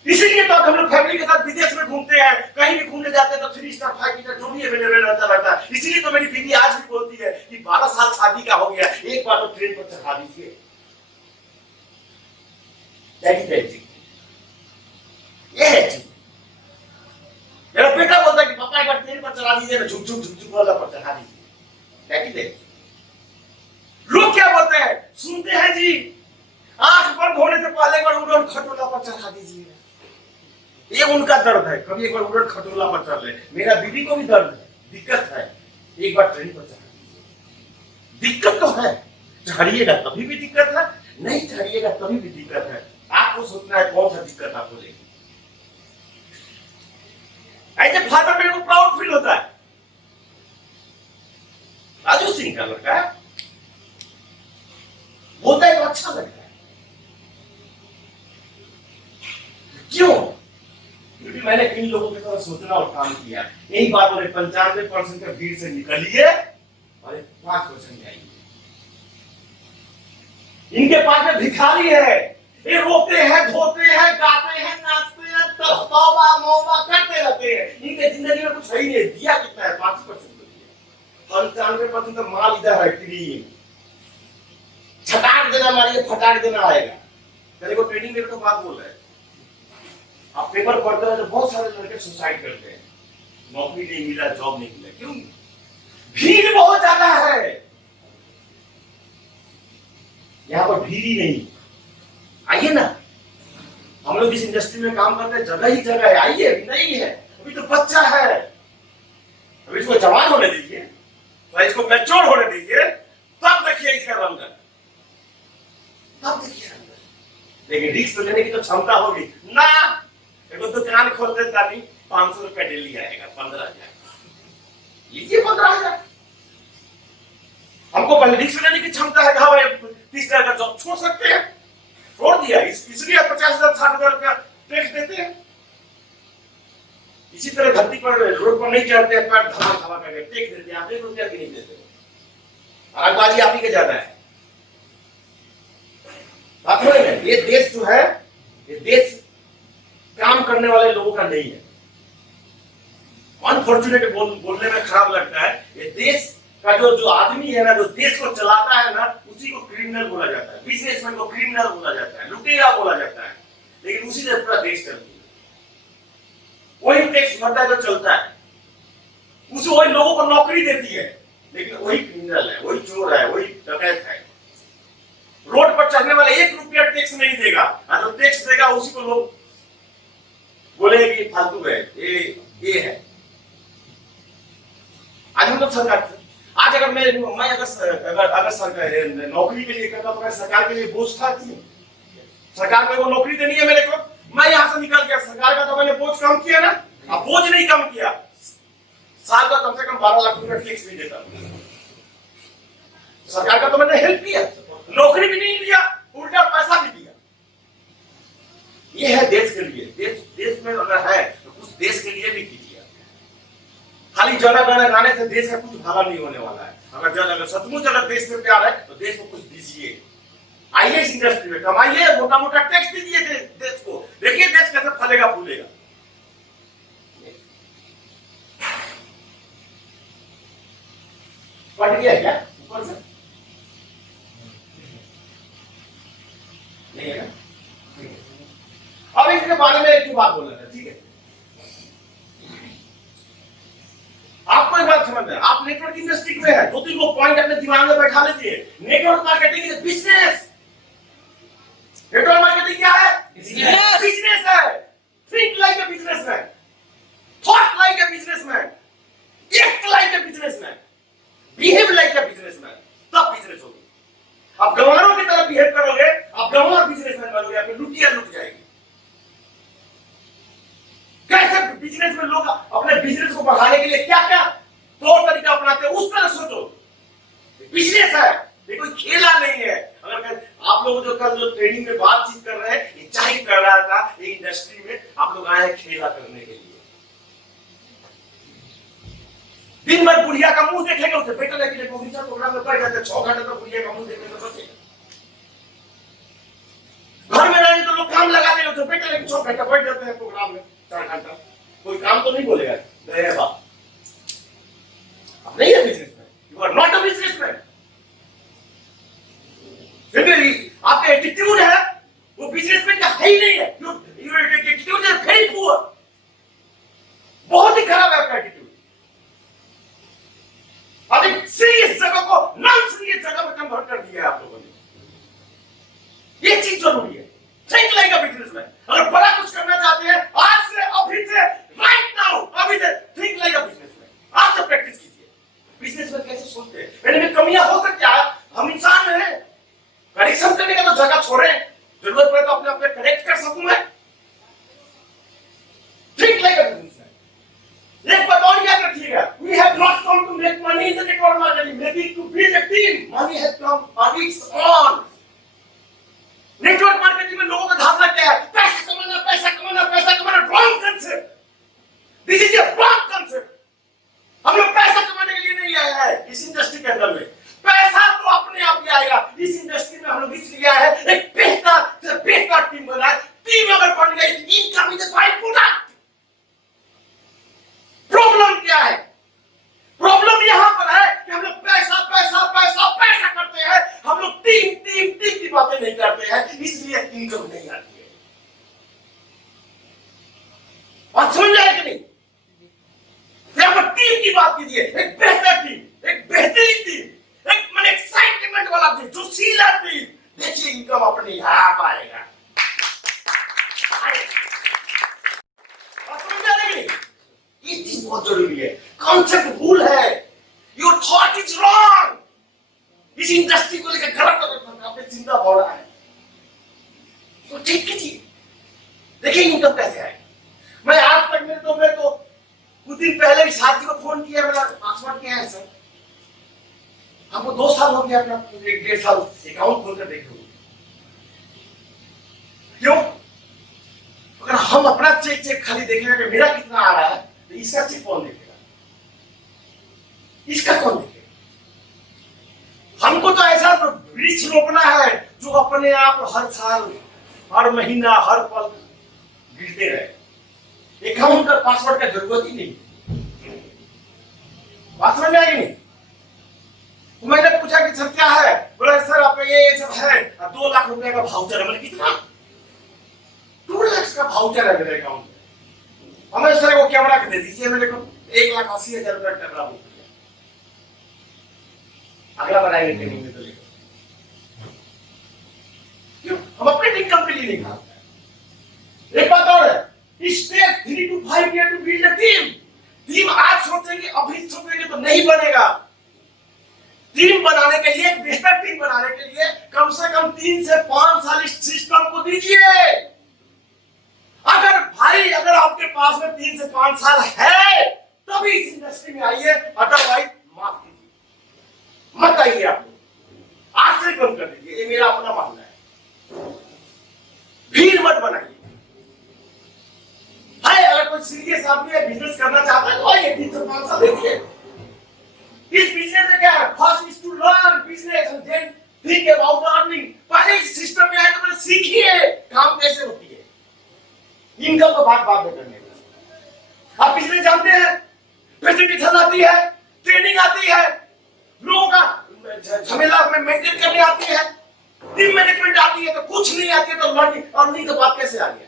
इसीलिए तो हम लोग फैमिली के साथ विदेश में घूमते हैं, कहीं भी घूमने जाते हैं तो 3 स्टार 5 स्टार जो भी अवेलेबल रहता है। इसीलिए तो मेरी बीवी आज भी बोलती है कि 12 साल शादी का हो गया, एक बार तो ट्रेन पर चढ़ा दीजिए। ये है चीज। मेरा बेटा बोलता है कि पापा एक बार ट्रेन पर चढ़ा दीजिए ना, झुक झुक झुक झुक वाला पर चढ़ा दीजिए। लोग क्या बोलते हैं, सुनते हैं जी, आंख बंद होने से पहले बार उड़न खटोला पर चढ़ा दीजिए। ये उनका दर्द है। कभी एक बार उलट खटोला पर चल रहे, मेरा बीवी को भी दर्द है, दिक्कत है, एक बार ट्रेन पर चढ़ा, दिक्कत तो है, चढ़िएगा तभी भी दिक्कत है, नहीं चढ़िएगा तभी भी दिक्कत है। आपको सोचना है कौन सा दिक्कत आपको लेगी। ऐसे फादर मेरे को प्राउड फील होता है, राजू सिंह का लड़का है, बोलता है तो अच्छा लगता है। क्यों? क्योंकि मैंने इन लोगों की तरह सोचना और काम किया। यही बात बोले 95% का भीड़ से निकलिए और 5% जाइए। इनके पास में भिखारी है, ये रोते हैं, धोते हैं, गाते हैं, नाचते हैं, तौबा मौबा करते रहते हैं। इनके जिंदगी में कुछ है ही नहीं। दिया कितना है? 5% दिया। 95% तो माल इधर है, क्रीम छटाक देना मारिए, फटाक देना आएगा। मेरे को ट्रेनिंग में तो बात बोल रहे हैं, आप पेपर पढ़ते हो तो बहुत सारे लड़के सुसाइड करते हैं, नौकरी नहीं मिला, जॉब नहीं मिला। क्यों? भीड़ बहुत ज्यादा है, यहाँ पर भीड़ ही नहीं। आइए ना, हम लोग इस इंडस्ट्री में काम करते हैं, जगह ही जगह है, आइए। अभी नहीं है, अभी तो बच्चा है, अभी इसको जवान होने दीजिए, तो इसको मैच्योर होने दीजिए, तब देखिए इसका रंग, तब देखिए रंग। लेकिन रिस्क लेने की तो क्षमता होगी ना। एक दुकान खोल देता नहीं, 500 रुपया डेली आएगा, 15,000 लीजिए, 15,000। हमको पहले रिस्क लेने की क्षमता है, कहा भाई 30,000 का जॉब छोड़ सकते हैं, छोड़ दिया। इसलिए 50,000 60,000 रुपया टैक्स देते हैं। इसी तरह धरती पर रोड पर नहीं चढ़ते हैं, पैर धमा धमा करके टैक्स देते हैं। आप 1 रुपया भी नहीं देते, आगबाजी आप ही के ज्यादा है। ये देश जो है, ये देश काम करने वाले लोगों का नहीं है। अनफॉर्चुनेट बोलने में खराब लगता है, ये देश का जो आदमी है ना, जो देश को चलाता है ना, उसी को क्रिमिनल बोला जाता है, बिजनेसमैन को क्रिमिनल बोला जाता है, लुटेरा बोला जाता है। लेकिन उसी से पूरा देश चलती है। वही टैक्स भरता है तो चलता है, उसे वही लोगों को नौकरी देती है, लेकिन वही क्रिमिनल है, वही चोर है, वही डकैत है। रोड पर चढ़ने वाले 1 रुपया टैक्स नहीं देगा, और जो टैक्स देगा उसी को लोग बोलेंगे कि फालतू है, ये है। आज हम लोग सरकार, आज अगर मैं अगर सरकार नौकरी के लिए करता तो मैं सरकार के लिए बोझ था। सरकार को वो नौकरी देनी है मेरे को, मैं यहां से निकल गया, सरकार का तो मैंने बोझ कम किया ना। अब बोझ नहीं कम किया, साल का कम से कम 12 लाख रुपया टैक्स भी देता, सरकार का तो मैंने हेल्प किया, नौकरी भी नहीं दिया, उल्टा पैसा भी दिया। ये है देश के लिए। देश में अगर है तो कुछ देश के लिए भी कीजिए। खाली जगह गाना गाने से देश का कुछ भला नहीं होने वाला है। अगर सचमुच अगर देश में प्यार है तो देश को कुछ दीजिए। आइए इस इंडस्ट्री में कमाइए, मोटा मोटा टैक्स दीजिए देश को, देखिए देश कैसे फलेगा फूलेगा। पढ़ गया क्या ऊपर से? नहीं है ना? अब इसके बारे में एक बात बोलना है, ठीक है? आपको एक बात समझना है, आप नेटवर्क इंडस्ट्री में है, 2-3 को पॉइंट अपने दिमाग में बैठा लीजिए। Network marketing is business. Network marketing क्या है? बिजनेस है। Think like a businessman, thought like a businessman, act like a businessman, behave like a businessman, तब बिजनेस होगी। आप गंवारों की तरह बिहेव करोगे, आप गंवार बिजनेसमैन बनोगे, आपकी लुटिया लुट जाएगी। कैसे बिजनेस में लोग अपने बिजनेस को बढ़ाने के लिए क्या क्या तौर तरीका अपनाते हैं, उस तरह सोचो। बिजनेस है, ये कोई खेला नहीं है। अगर आप लोग जो कल जो ट्रेनिंग में बातचीत कर रहे हैं, ये जाहिर कर रहा था ये इंडस्ट्री में आप लोग आए हैं खेला करने के लिए। दिन भर बुढ़िया का मुंह देखेंगे, उसे बेटा लेके प्रोग्राम में बैठ जाते, 6 घंटे तक बुढ़िया का मुंह देखने तो बचे। घर में रहेंगे तो लोग काम लगा देंगे, उसे बेटा लेके 6 घंटे बैठ जाते हैं प्रोग्राम में, 4 घंटा कोई काम तो नहीं बोलेगा। बात नहीं है businessman, you are not a businessman. आपका एटीट्यूड है वो बिजनेसमैन का है ही नहीं है। Your attitude is very poor, बहुत ही खराब है आपका एटीट्यूड। अब एक सीरियस जगह को नॉन सीरियस जगह में कन्वर्ट कर दिया है आप लोगों ने। ये चीज जरूरी है। Think like a businessman. अगर बड़ा कुछ करना चाहते हैं, आज से money has come on its own. Network marketing में लोगों का धारणा क्या है? पैसा कमाना, पैसा कमाना, पैसा कमाना। Wrong concept. This is a wrong concept. हम लोग पैसा कमाने के लिए नहीं आए हैं इस इंडस्ट्री के अंदर में। पैसा तो अपने आप ही आएगा। इस इंडस्ट्री में हम लोग इसलिए आए हैं एक बेहतर टीम बनाए। टीम अगर बन गई, income is a by product. Problem क्या है? प्रॉब्लम यहां पर है कि हम लोग पैसा पैसा पैसा पैसा करते हैं। हम लोग टीम टीम टीम की बातें नहीं करते हैं, इसलिए इनकम नहीं आती है। बात समझ आए कि नहीं? यहां पर टीम की बात कीजिए, एक बेहतर टीम, एक बेहतरीन टीम, एक मन एक्साइटमेंट वाला टीम, जो सीला टीम। देखिए इनकम अपने आप आएगा। ये चीज बहुत जरूरी है। कॉन्सेप्ट भूल है। Your thought is wrong. इस इंडस्ट्री को लेकर गलत आपने चिंता हो रहा है तो ठीक कीजिए। देखिए इनकम कैसे आए। मैं आज तक मेरे तो कुछ दिन पहले ही साथी को फोन किया, मेरा पासवर्ड क्या है सर? हमको 2 साल हो गया, अपना 1.5 साल अकाउंट खोलकर देखे हुए। क्यों? अगर हम अपना चेक खाली देखेंगे कि मेरा कितना आ रहा है, तो इसका चेक कौन देखेगा? इसका कौन देखेगा? हमको तो ऐसा वृक्ष रोपना है जो अपने आप हर साल, हर महीना, हर पल गिरते रहे। अकाउंट का पासवर्ड का जरूरत ही नहीं। बात समझ में आई नहीं? तो मैंने पूछा कि सर क्या है? बोला सर आपका ये सब है, 2 लाख रुपए का भाउचर है। मैंने कितना? 2 लाख का भाउचर है मेरे अकाउंट में। हमें सर वो कैमरा दे दीजिए मेरे को, 1,80,000 रुपए कर रहा हूँ। अगला बनाएंगे ट्रेनिंग में तो लेकर। क्यों? हम अपने इनकम के लिए नहीं खाते। एक बात और है, step 3 to 5 year to build a team। Team आज सोचेंगे, अभी सोचेंगे तो नहीं बनेगा। टीम बनाने के लिए, बेहतर टीम बनाने के लिए कम से कम 3 से 5 साल इस सिस्टम को दीजिए। अगर आपके पास में 3 से 5 साल है तभी इस इंडस्ट्री में आइए, अदरवाइज माफ कीजिए, मत आइए। आप आज से कम कर दीजिए, ये मेरा अपना मानना है। भीड़ मत बनाइए। अगर कोई सीरियस आदमी है, बिजनेस करना चाहता है तो आइए, 3 से 5 साल देखिए। इस बिजनेस में क्या है? First is to learn business and then think about earning. पहले इस सिस्टम में आए तो पहले सीखिए काम कैसे होती है। इनकम को बात में करने का। आप बिजनेस जानते हैं, प्रेजेंटेशन आती है, ट्रेनिंग आती है, लोगों का झमेला में मेंटेन करने आती है, टीम मैनेजमेंट आती है, तो कुछ नहीं आती है तो लर्निंग अर्निंग की बात कैसे आ गया?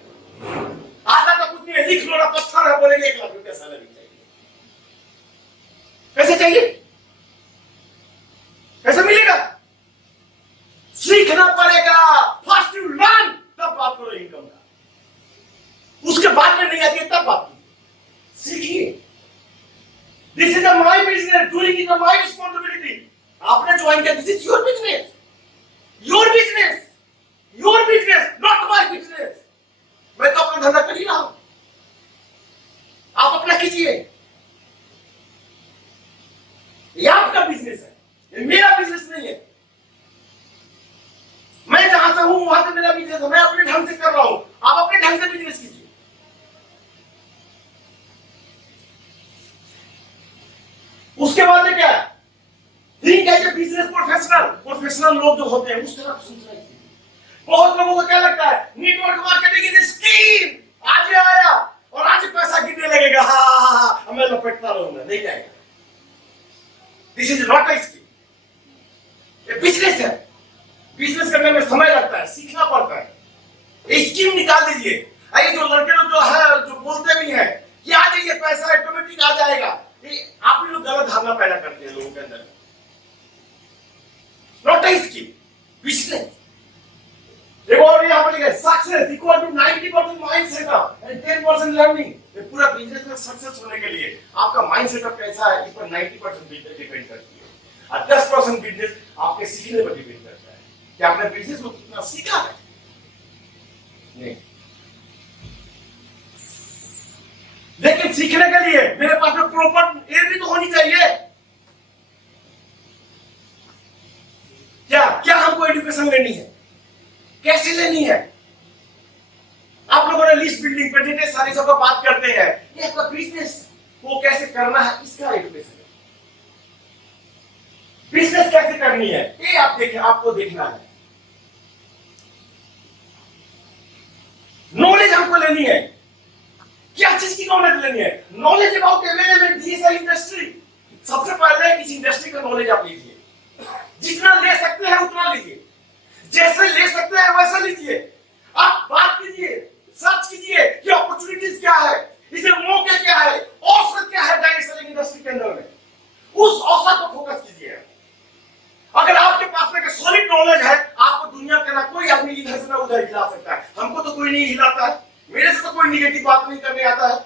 आता तो कुछ नहीं, लिख लो ना, पत्थर है, बोलेंगे 1 लाख रुपया सैलरी चाहिए। कैसे चाहिए? कैसे मिलेगा? सीखना पड़ेगा। फर्स्ट यू लर्न, तब बात करो इनकम का। उसके बाद में नहीं आती है तब बात सीखिए। This is my business, doing it my responsibility. आपने ज्वाइन किया, this is your business, your business, your business, not my business. मैं तो अपना धंधा कर ही रहा हूं, आप अपना कीजिए। ये आपका बिजनेस है, ये मेरा बिजनेस नहीं है। मैं जहां से हूं वहां से मेरा बिजनेस है, मैं अपने ढंग से कर रहा हूं, आप अपने ढंग से बिजनेस कीजिए। उसके बाद में क्या है? Think as a business professional. Professional लोग जो होते हैं उस तरह सोचना चाहिए। बहुत लोगों को क्या लगता है, नेटवर्क मार्केटिंग इज स्कीम। आज आया और आज पैसा गिरने लगेगा, हाँ मैं लपेटता रहूंगा, नहीं जाएगा। This is not a scheme, ये बिजनेस है। बिजनेस करने में समय लगता है, सीखना पड़ता है। ये स्कीम निकाल दीजिए। ये जो लड़के लोग जो है, जो बोलते भी हैं कि आ जाइए पैसा ऑटोमेटिक आ जाएगा, आप लोग गलत धारणा पैदा करते हैं लोगों के अंदर। Not a scheme, business. देखो और यहाँ पर लिखा है success equal to 90% mind setup and 10% learning. ये पूरा बिजनेस में सक्सेस होने के लिए आपका माइंड सेटअप कैसा है, इस पर 90% डिपेंड करती है और 10% बिजनेस आपके सीखने पर डिपेंड करता है कि आपने बिजनेस को कितना सीखा है। नहीं, लेकिन सीखने के लिए मेरे पास में प्रॉपर ये भी तो होनी चाहिए। नहीं है। आप लोगों ने लिस्ट बिल्डिंग पर जितने सारी सब बात करते हैं, ये आपका बिजनेस को कैसे करना है इसका एजुकेशन है। बिजनेस कैसे करनी है ये आप देखें, आपको देखना है। नॉलेज हमको लेनी है। क्या चीज की नॉलेज लेनी है? Knowledge about available DSi industry. सबसे पहले इस इंडस्ट्री का नॉलेज आप लीजिए, जितना ले सकते हैं उतना लीजिए, जैसे ले सकते हैं वैसा लीजिए। आप बात कीजिए, सर्च कीजिए कि अपॉर्चुनिटीज क्या है, इसे मौके क्या है, अवसर क्या है डायरेक्ट सेलिंग इंडस्ट्री के अंदर में, उस अवसर पर फोकस कीजिए। अगर आपके पास में सॉलिड नॉलेज है, आपको दुनिया का ना कोई आदमी इधर से ना उधर हिला सकता है। हमको तो कोई नहीं हिलाता है, मेरे से तो कोई निगेटिव बात नहीं करने आता है।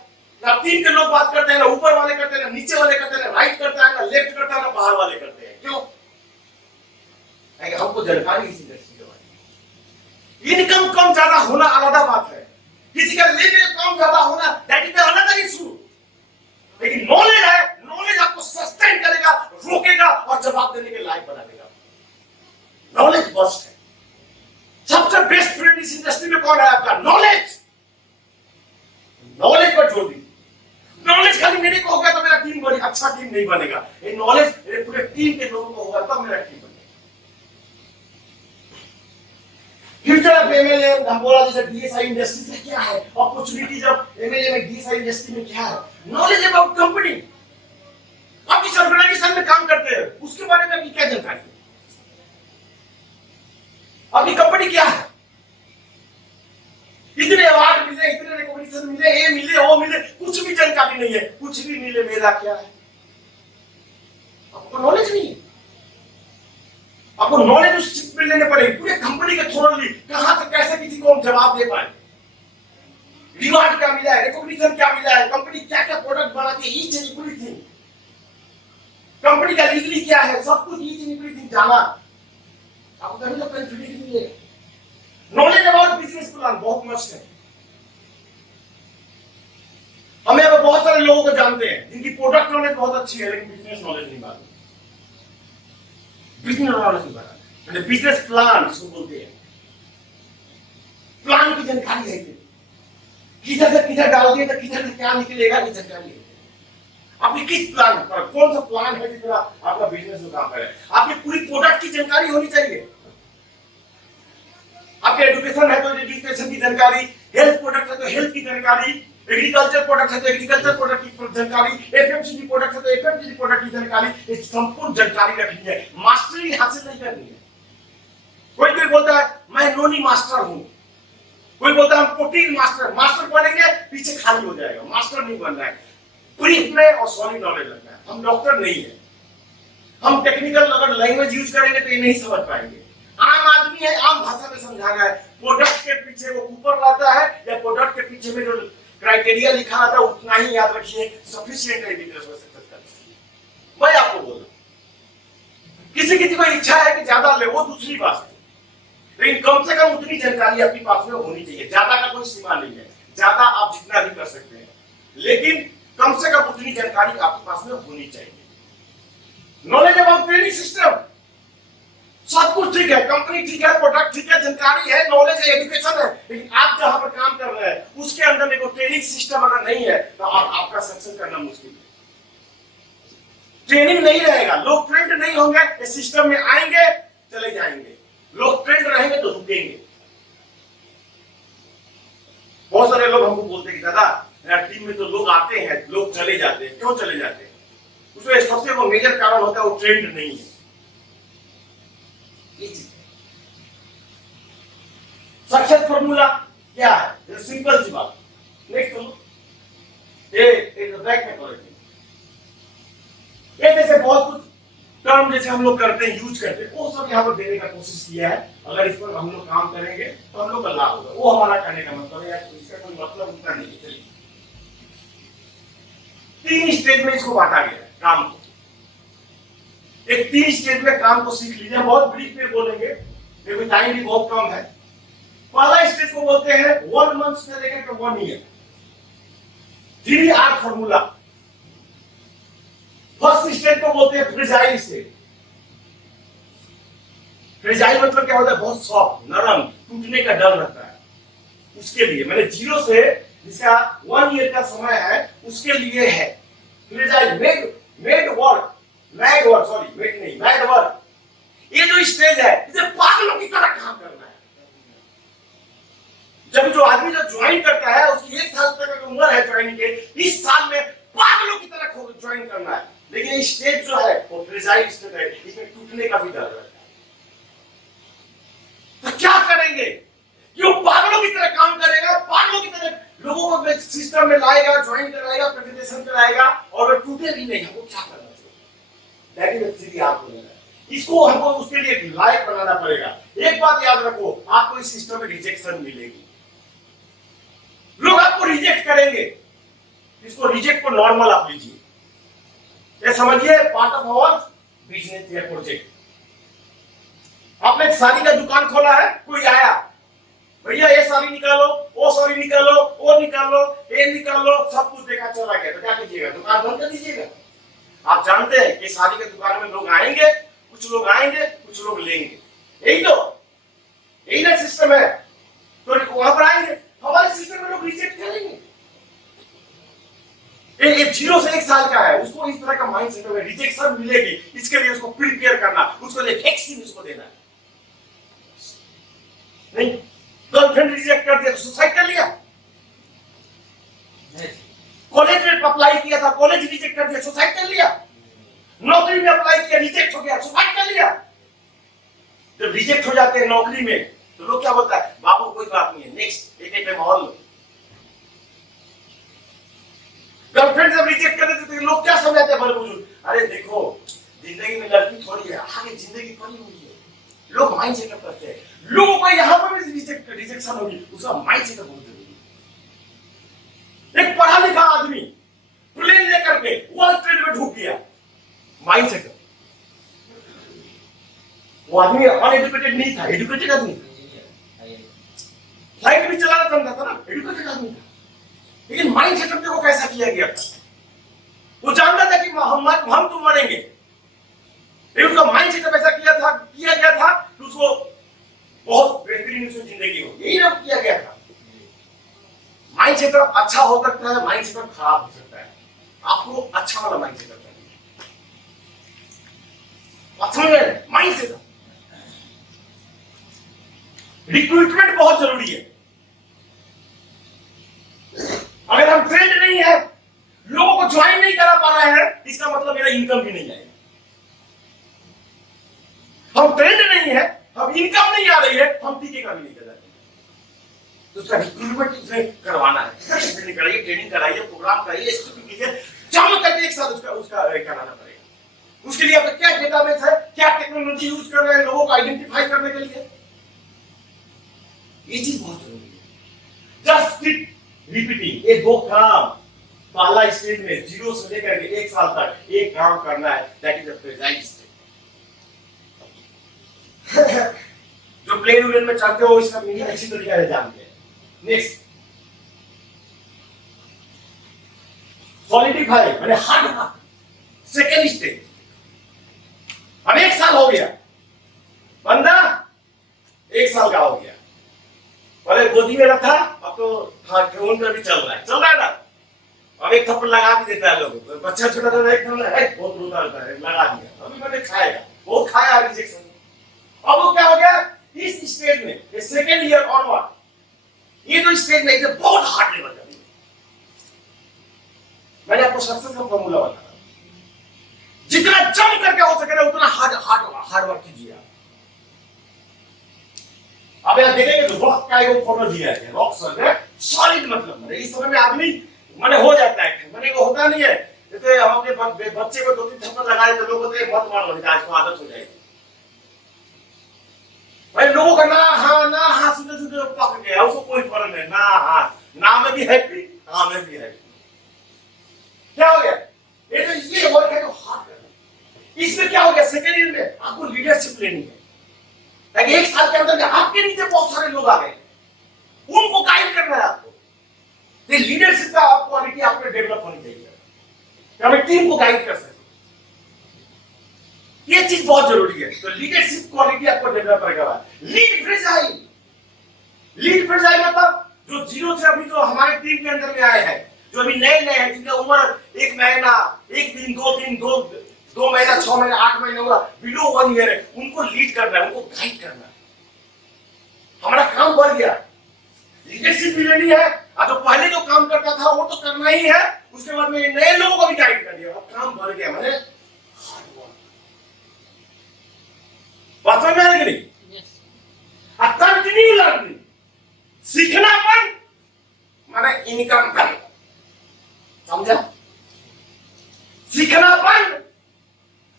ना टीम के लोग बात करते हैं, ना ऊपर वाले करते हैं, ना नीचे वाले करते हैं, ना राइट करता है, ना लेफ्ट करता है, ना बाहर वाले करते हैं। क्यों? हमको जानकारी इस इंडस्ट्री के बारे में। इनकम कम ज्यादा होना अलग बात है, किसी का लेवल कम ज्यादा होना दैट इज अनदर इशू। लेकिन नॉलेज है, नॉलेज आपको सस्टेन करेगा, रोकेगा और जवाब देने के लायक बना देगा। नॉलेज बस्ट है। सबसे बेस्ट फ्रेंड इस इंडस्ट्री में कौन है आपका? नॉलेज। नॉलेज पर जोर दीजिए। नॉलेज खाली मेरे को होगा तो मेरा टीम बड़ी अच्छा टीम नहीं बनेगा। ये नॉलेज पूरे टीम के लोगों को होगा तब मेरा टीम बनेगा। फ्यूचर ऑफ एमएलए हम बोला जैसे डीएसआई इंडस्ट्री से क्या है, अपॉर्चुनिटीज ऑफ एमएलए में डीएसआई इंडस्ट्री में क्या है, नॉलेज अबाउट कंपनी। आप जिस ऑर्गेनाइजेशन में काम करते हैं उसके बारे में आपकी क्या जानकारी है? आपकी कंपनी क्या है? इतने अवार्ड मिले, इतने रिकॉग्निशन मिले, ये मिले, वो मिले, कुछ भी जानकारी नहीं है। कुछ भी मिले, मेरा क्या है? आपको नॉलेज नहीं है। आपको नॉलेज उस चीज में लेने पड़ेगी, पूरे कंपनी के थोड़ी कहां से कैसे किसी को हम जवाब दे पाए। रिवार्ड क्या मिला है, रिकॉग्निशन क्या मिला है, कंपनी क्या क्या प्रोडक्ट बनाती है, ईच एंड एवरीथिंग। कंपनी का लीगली क्या है, सब कुछ ईच एंड एवरीथिंग जाना। आपको कभी तो कंफ्यूजन नहीं है। नॉलेज अबाउट बिजनेस प्लान बहुत मस्त है। हमें अब बहुत सारे लोगों को जानते हैं जिनकी प्रोडक्ट नॉलेज बहुत अच्छी है लेकिन बिजनेस नॉलेज नहीं मालूम। बिजनेस नॉलेज नहीं मालूम, मैंने बिजनेस प्लान जिसको बोलते हैं, प्लान की जानकारी है किधर से किधर डाल दिए तो किधर से क्या निकलेगा ये जानकारी है। आपने किस प्लान पर, कौन सा प्लान है जिसमें आपका बिजनेस में काम करे। आपकी पूरी प्रोडक्ट की जानकारी होनी चाहिए। आपके एजुकेशन है तो एजुकेशन की जानकारी, हेल्थ प्रोडक्ट है तो हेल्थ की जानकारी, एग्रीकल्चर प्रोडक्ट है तो एग्रीकल्चर प्रोडक्ट की जानकारी, एफएमसीजी प्रोडक्ट है तो एफएमसीजी प्रोडक्ट की जानकारी। इस संपूर्ण जानकारी रखनी है, मास्टरी हासिल नहीं करनी है। कोई बोलता है मैं नोनी मास्टर हूं, कोई बोलता है हम प्रोटीन मास्टर। मास्टर बनेंगे पीछे खाली हो जाएगा, मास्टर नहीं बनना है। ब्रीफ में और सॉलिड नॉलेज रखना है। हम डॉक्टर नहीं है, हम टेक्निकल अगर लैंग्वेज यूज करेंगे तो ये नहीं समझ पाएंगे। आम आदमी है, आम भाषा में समझाना है। प्रोडक्ट के पीछे वो ऊपर रहता है या प्रोडक्ट के पीछे में जो क्राइटेरिया लिखा आता है उतना ही याद रखिए, सफिशिएंट है बिजनेस में सक्सेस करने। मैं आपको बोल रहा हूं, किसी को इच्छा है कि ज्यादा ले, वो दूसरी बात है, लेकिन कम से कम उतनी जानकारी आपके पास में होनी चाहिए। ज्यादा का कोई सीमा नहीं है, ज्यादा आप जितना भी कर सकते हैं, लेकिन कम से कम उतनी जानकारी आपके पास में होनी चाहिए। नॉलेज अबाउट ट्रेनिंग सिस्टम, सब कुछ ठीक है, कंपनी ठीक है, प्रोडक्ट ठीक है, जानकारी है, नॉलेज है, एजुकेशन है, लेकिन आप जहां पर काम कर रहे हैं उसके अंदर देखो ट्रेनिंग सिस्टम अगर नहीं है तो आपका सक्सेस करना मुश्किल है। ट्रेनिंग नहीं रहेगा, लोग ट्रेंड नहीं होंगे, इस सिस्टम में आएंगे चले जाएंगे। लोग ट्रेंड रहेंगे तो रुकेंगे। बहुत सारे लोग हमको बोलते हैं कि दादा मेरा टीम में तो लोग आते हैं, लोग चले जाते हैं। क्यों चले जाते हैं? उसमें सबसे वो मेजर कारण होता है वो ट्रेंड नहीं है। सक्सेस फॉर्मूला क्या है? सिंपल सी बात। नेक्स्ट बैक में करेंगे। ये जैसे बहुत कुछ टर्म जैसे हम लोग करते हैं, यूज करते हैं, वो सब यहाँ पर देने का कोशिश किया है। अगर इस पर हम लोग काम करेंगे तो हम लोग का लाभ होगा। वो हमारा कहने का मतलब है, इसका कोई मतलब उतना नहीं है। 3 स्टेज में इसको बांटा गया है काम को। एक 3 स्टेज में काम को सीख लीजिए। बहुत ब्रीफ में बोलेंगे क्योंकि टाइम भी बहुत कम है। पहला स्टेज को बोलते हैं 1 मंथ से लेकर 1 year, 3R formula. First stage को बोलते हैं फ्रेजाइल स्टेज। फ्रेजाइल मतलब क्या होता है, बहुत सॉफ्ट, नरम, टूटने का डर रहता है। उसके लिए मैंने 0 से जिसका 1 ईयर का समय है उसके लिए है fragile. Made work sorry, made नहीं, मैड वर्क। ये जो स्टेज है इसे पागलों की तरह काम करना है। जब जो आदमी जो ज्वाइन करता है उसकी 1 साल तक की उम्र है ज्वाइन के, इस साल में पागलों की तरह ज्वाइन करना है। लेकिन स्टेज जो है वो फ्रेजाइल स्टेज है, इसमें टूटने का भी डर रहता है। तो क्या करेंगे कि वो पागलों की तरह काम करेगा, पागलों की तरह लोगों को सिस्टम में लाएगा, ज्वाइन कराएगा, प्रेजेंटेशन कराएगा और वो टूटे भी नहीं। हमको क्या करना चाहिए, दैट इज एक्चुअली आपको लेना है। इसको हमको उसके लिए लायक बनाना पड़ेगा। एक बात याद रखो, आपको इस सिस्टम में रिजेक्शन मिलेगी, लोग आपको रिजेक्ट करेंगे। इसको रिजेक्ट को नॉर्मल आप लीजिए, ये समझिए पार्ट ऑफ आवर बिजनेस या प्रोजेक्ट। आपने एक साड़ी का दुकान खोला है, कोई आया, भैया ये साड़ी निकालो, वो साड़ी निकालो, वो निकालो, ये निकालो, सब कुछ देखा चला गया, तो क्या कीजिएगा, दुकान बंद कर दीजिएगा। आप जानते हैं कि साड़ी के दुकान में लोग आएंगे, कुछ लोग आएंगे, कुछ लोग लेंगे, यही ना सिस्टम है। तो वहां पर आएंगे, हमारे सिस्टम में लोग रिजेक्ट करेंगे। एक 0 से 1 साल का है, उसको इस तरह का माइंडसेट में रिजेक्शन मिलेगी, इसके लिए उसको प्रिपेयर करना, उसको लिए वैक्सीन उसको देना है। नहीं, गर्लफ्रेंड रिजेक्ट कर दिया तो सुसाइड कर लिया। कॉलेज में अप्लाई किया था, कॉलेज रिजेक्ट कर दिया, सुसाइड कर लिया। नौकरी में अप्लाई किया, रिजेक्ट हो गया, सुसाइड कर लिया। जब रिजेक्ट हो जाते हैं नौकरी में तो लोग क्या बोलता है, बाबू कोई बात नहीं है, नेक्स्ट एक पे मोहर लो। गर्लफ्रेंड जब रिजेक्ट कर देते तो लोग क्या समझाते हैं, बड़े बुजुर्ग, अरे देखो जिंदगी में लड़की थोड़ी है, आगे जिंदगी पड़ी हुई है। लोग माइंड सेटअप करते हैं, लोगों को यहाँ पर भी रिजेक्शन होगी, उसका माइंड सेटअप बहुत जरूरी है। एक पढ़ा लिखा आदमी प्लेन लेकर के वर्ल्ड ट्रेड में ढूंढ गया, माइंड सेटअप। वो आदमी अनएजुकेटेड नहीं था, एजुकेटेड आदमी था, फ्लाइट भी चलाना जानता था ना, एजुकेटेड आदमी था। लेकिन माइंड सेटअप देखो कैसा किया गया था। वो जानता था कि हम तो मरेंगे, लेकिन उसका माइंड सेटअप ऐसा किया गया था कि उसको बहुत बेहतरीन जिंदगी हो, यही ना किया गया था। माइंड सेटअप अच्छा हो सकता है, माइंड सेटअप खराब हो सकता है। आपको अच्छा वाला माइंड सेटअप चाहिए, अच्छा माइंड सेटअप। रिक्रूटमेंट बहुत जरूरी है। अगर हम ट्रेंड नहीं है, लोगों को ज्वाइन नहीं करा पा रहे हैं, इसका मतलब मेरा इनकम भी नहीं आएगा। हम ट्रेंड नहीं है, हम इनकम नहीं आ रही है, हम टीके का भी नहीं कर रहे। तो उसका रिक्रूटमेंट इसमें करवाना है, ट्रेनिंग कराइए, प्रोग्राम कराइए, जम करके एक साथ उसका कराना पड़ेगा। उसके लिए आपका क्या डेटाबेस है, क्या टेक्नोलॉजी यूज कर रहे हैं लोगों को आइडेंटिफाई करने के लिए, ये चीज बहुत जरूरी है। जस्ट कीप रिपीटिंग, ये 2 काम पहला स्टेज में 0 से लेकर के 1 साल तक एक काम करना है, that is the fragile stage. जो प्लेन यूनियन में चलते हो इसका मीनिंग अच्छी तरीके से जानते हैं। नेक्स्ट, सॉलिडिफाई माने हार्ड वर्क, सेकेंड स्टेज। अब 1 साल हो गया, बंदा 1 साल का हो गया, पहले गोदी में रखा, अब तो फोन पर भी चल रहा है ना। अब एक थप्पड़ लगा भी देता है लोगों को, बच्चा छोटा था एक बहुत रोता रहता है, लगा दिया, अभी मैंने खाएगा, बहुत खाया रिजेक्शन। अब वो क्या हो गया, इस स्टेज में सेकेंड ईयर ऑनवर्ड, ये जो स्टेज में बहुत हार्ड लेवल का, मैंने आपको सक्सेस का फॉर्मूला बताया, जितना जम करके हो सके ना उतना हार्ड वर्क कीजिए। अब यहां देखेंगे तो रॉक का एक फॉर्मूला दिया है, रॉक सॉलिड मतलब इस समय में आदमी माने हो जाता है, माने वो होता नहीं है। जैसे हम अपने बच्चे को 2-3 थप्पड़ लगा दे तो लोग बोलते हैं बहुत मार लो, आज को आदत हो जाएगी। भाई लोगों का ना हाँ सुनते पक गया, उसको कोई फर्क नहीं, ना में भी हैप्पी, हाँ में भी हैप्पी। क्या हो गया, ये वर्क है तो हार्ड करना। इसमें क्या हो गया, सेकेंड ईयर में आपको लीडरशिप लेनी है, ताकि 1 साल के अंदर आपके नीचे बहुत सारे लोग आ गए, उनको गाइड करना है आपको। ये लीडरशिप का क्वालिटी आपको डेवलप होनी चाहिए, हमें टीम को गाइड कर सके। ये चीज बहुत जरूरी है। तो लीडरशिप क्वालिटी आपको देखना पड़ेगा। लीड फ्रेजाइल, लीड फ्रेजाइल मतलब जो जीरो से अभी जो हमारे टीम के अंदर में आए हैं, जो अभी नए नए हैं, जिनका उम्र 1 महीना, 1 दिन, 2 दिन, 2 महीना, 6 महीना, 8 महीने हुआ, बिलो 1 ईयर है, उनको लीड करना है, उनको गाइड करना है। हमारा काम बढ़ गया, लीडरशिप भी लेनी है, और जो पहले जो काम करता था वो तो करना ही है, उसके बाद में नए लोगों को भी गाइड कर दिया, अब काम बढ़ गया। मैंने बात समझ में आ रही है कि नहीं? कंटिन्यू लर्निंग, सीखनापन माने इनकम कर, समझा? सीखनापन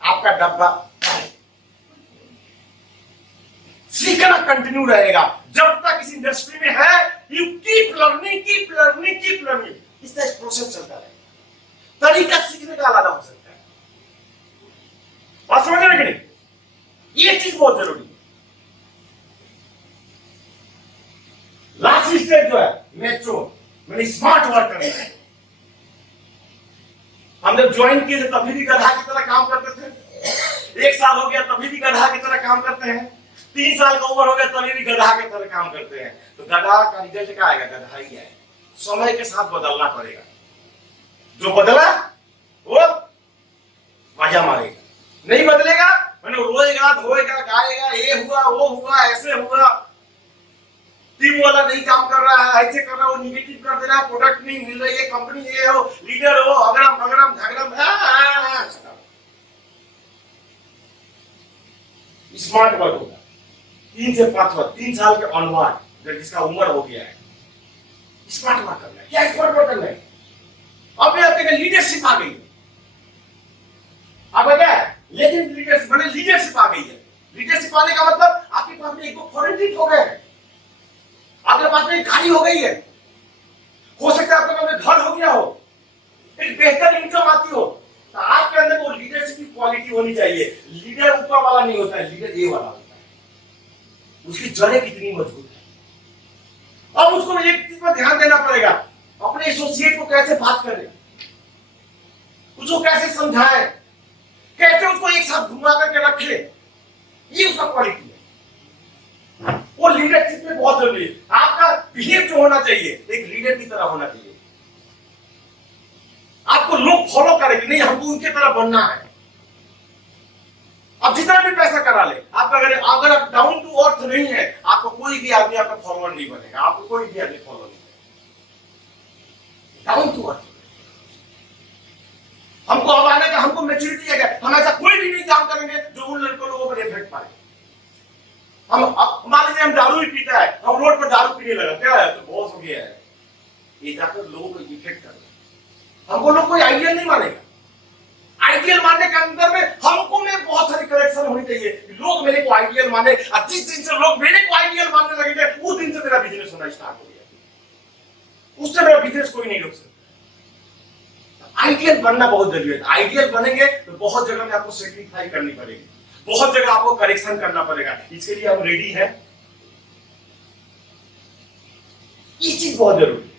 आपका डब्बा, सीखना कंटिन्यू रहेगा जब तक इस इंडस्ट्री में है। You keep learning, keep learning, keep learning, इस तरह प्रोसेस चलता रहेगा। तरीका सीखने का अलग हो सकता है। बात समझ रहे कि नहीं? ये चीज बहुत जरूरी है। लास्ट स्टेज जो है मैच्योर, मैंने स्मार्ट वर्क करना है। हम जब ज्वाइन किए थे तभी भी गधा की तरह काम करते थे, 1 साल हो गया तभी भी गधा की तरह काम करते हैं, 3 साल का उम्र हो गया तभी भी गधा की तरह काम करते हैं। तो गधा का रिजल्ट क्या आएगा? गधा ही है। समय के साथ बदलना पड़ेगा, जो बदला वो मजा मारेगा, नहीं बदलेगा मैंने रोएगा, धोएगा, गाएगा, ये हुआ, वो हुआ, ऐसे हुआ, टीम वाला नहीं काम कर रहा है, ऐसे कर रहा है, वो निगेटिव कर दे रहा है, प्रोडक्ट नहीं मिल रही है, कंपनी ये हो, लीडर हो, अगड़म बगड़म झगड़म। स्मार्ट वर्क होगा 3 से 5 वर्ष, 3 साल के ऑनवर्ड, जब जिसका उम्र हो गया है, स्मार्ट वर्क करना है। क्या स्मार्ट वर्क करना है? अब आपके लीडरशिप आ गई, अब क्या है? लेकिन लीडरशिप मैंने लीडरशिप आ गई है। लीडरशिप आने का मतलब आपके पास में एक दो फॉरेन ट्रिप हो गए हैं, आपके पास में गाड़ी हो गई है, हो सकता है आपके पास में घर हो गया हो, एक बेहतर इनकम आती हो, तो आपके अंदर वो लीडरशिप की क्वालिटी होनी चाहिए। लीडर ऊपर वाला नहीं होता है, लीडर ये वाला होता है। उसकी जड़ें कितनी मजबूत है। अब उसको एक चीज पर ध्यान देना पड़ेगा, अपने एसोसिएट को कैसे बात करें, उसको कैसे समझाए, कैसे उसको एक साथ घुमा करके रखे, ये उसका क्वालिटी है। वो लीडरशिप में बहुत जरूरी है। आपका बिहेव जो होना चाहिए एक लीडर की तरह होना चाहिए। आपको लोग फॉलो करें कि नहीं, हमको उनके तरह बनना है। अब जितना भी पैसा करा ले, आप अगर आप डाउन टू अर्थ नहीं है, आपको कोई भी आदमी आपका फॉलोअर नहीं बनेगा, आपको कोई भी आदमी फॉलो नहीं करेगा। डाउन टू अर्थ हमको अब आने का, हमको मैच्योरिटी है, हम ऐसा कोई भी नहीं काम करेंगे जो उन लड़कों लोगों पर इफेक्ट पाए। हम मान लीजिए हम दारू ही पीता है, हम रोड पर दारू पीने लगा, क्या है तो बहुत हो गया है, ये जाकर लोगों को इफेक्ट कर रहा है। हमको लोग कोई आइडियल नहीं मानेगा। आइडियल मानने के अंदर में हमको में बहुत सारी करेक्शन होनी चाहिए। लोग मेरे को आइडियल माने, और जिस दिन से लोग मेरे को आइडियल मानने लगे थे, उस दिन से मेरा बिजनेस होना स्टार्ट हो गया। उससे मेरा बिजनेस कोई नहीं रोक सकता। आइडियल बनना बहुत जरूरी है। आइडियल बनेंगे तो बहुत जगह में आपको सेक्रीफाई करनी पड़ेगी, बहुत जगह आपको करेक्शन करना पड़ेगा। इसके लिए हम रेडी हैं। ये चीज बहुत जरूरी है।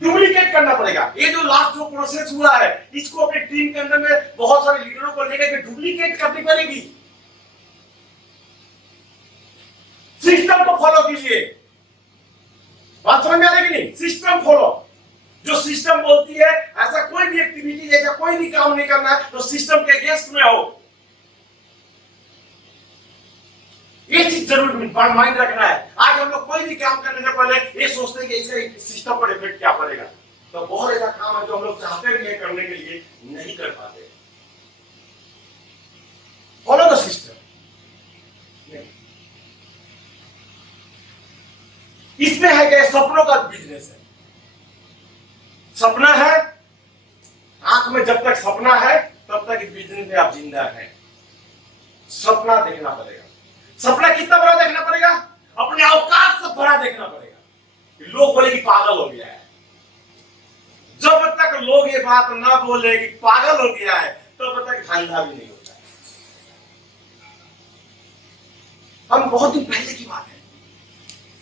डुप्लीकेट करना पड़ेगा। ये जो लास्ट जो प्रोसेस हुआ है, इसको अपने टीम के अंदर में बहुत सारे लीडरों को लेकर के डुप्लीकेट करनी पड़ेगी। सिस्टम को फॉलो कीजिए। बात समझ में आ रही कि नहीं? System follow. जो सिस्टम बोलती है ऐसा कोई भी एक्टिविटी, ऐसा कोई भी काम नहीं करना है तो सिस्टम के अगेंस्ट में हो। ये चीज जरूर माइंड रखना है। आज हम लोग कोई भी काम करने से पहले ये सोचते हैं कि इसका सिस्टम पर इफेक्ट क्या पड़ेगा। तो बहुत ऐसा काम है जो हम लोग चाहते भी हैं करने के लिए, नहीं कर पाते। Follow the system. इसमें है कि सपनों का बिजनेस है। सपना है, आंख में जब तक सपना है तब तक इस बिजनेस में आप जिंदा हैं। सपना देखना पड़ेगा। सपना कितना बड़ा देखना पड़ेगा? अपने औकात से बड़ा देखना पड़ेगा। लोग बोले कि पागल हो गया है। जब तक लोग ये बात ना बोले कि पागल हो गया है, तब तक धंधा भी नहीं होता है। हम बहुत दिन पहले की बात है,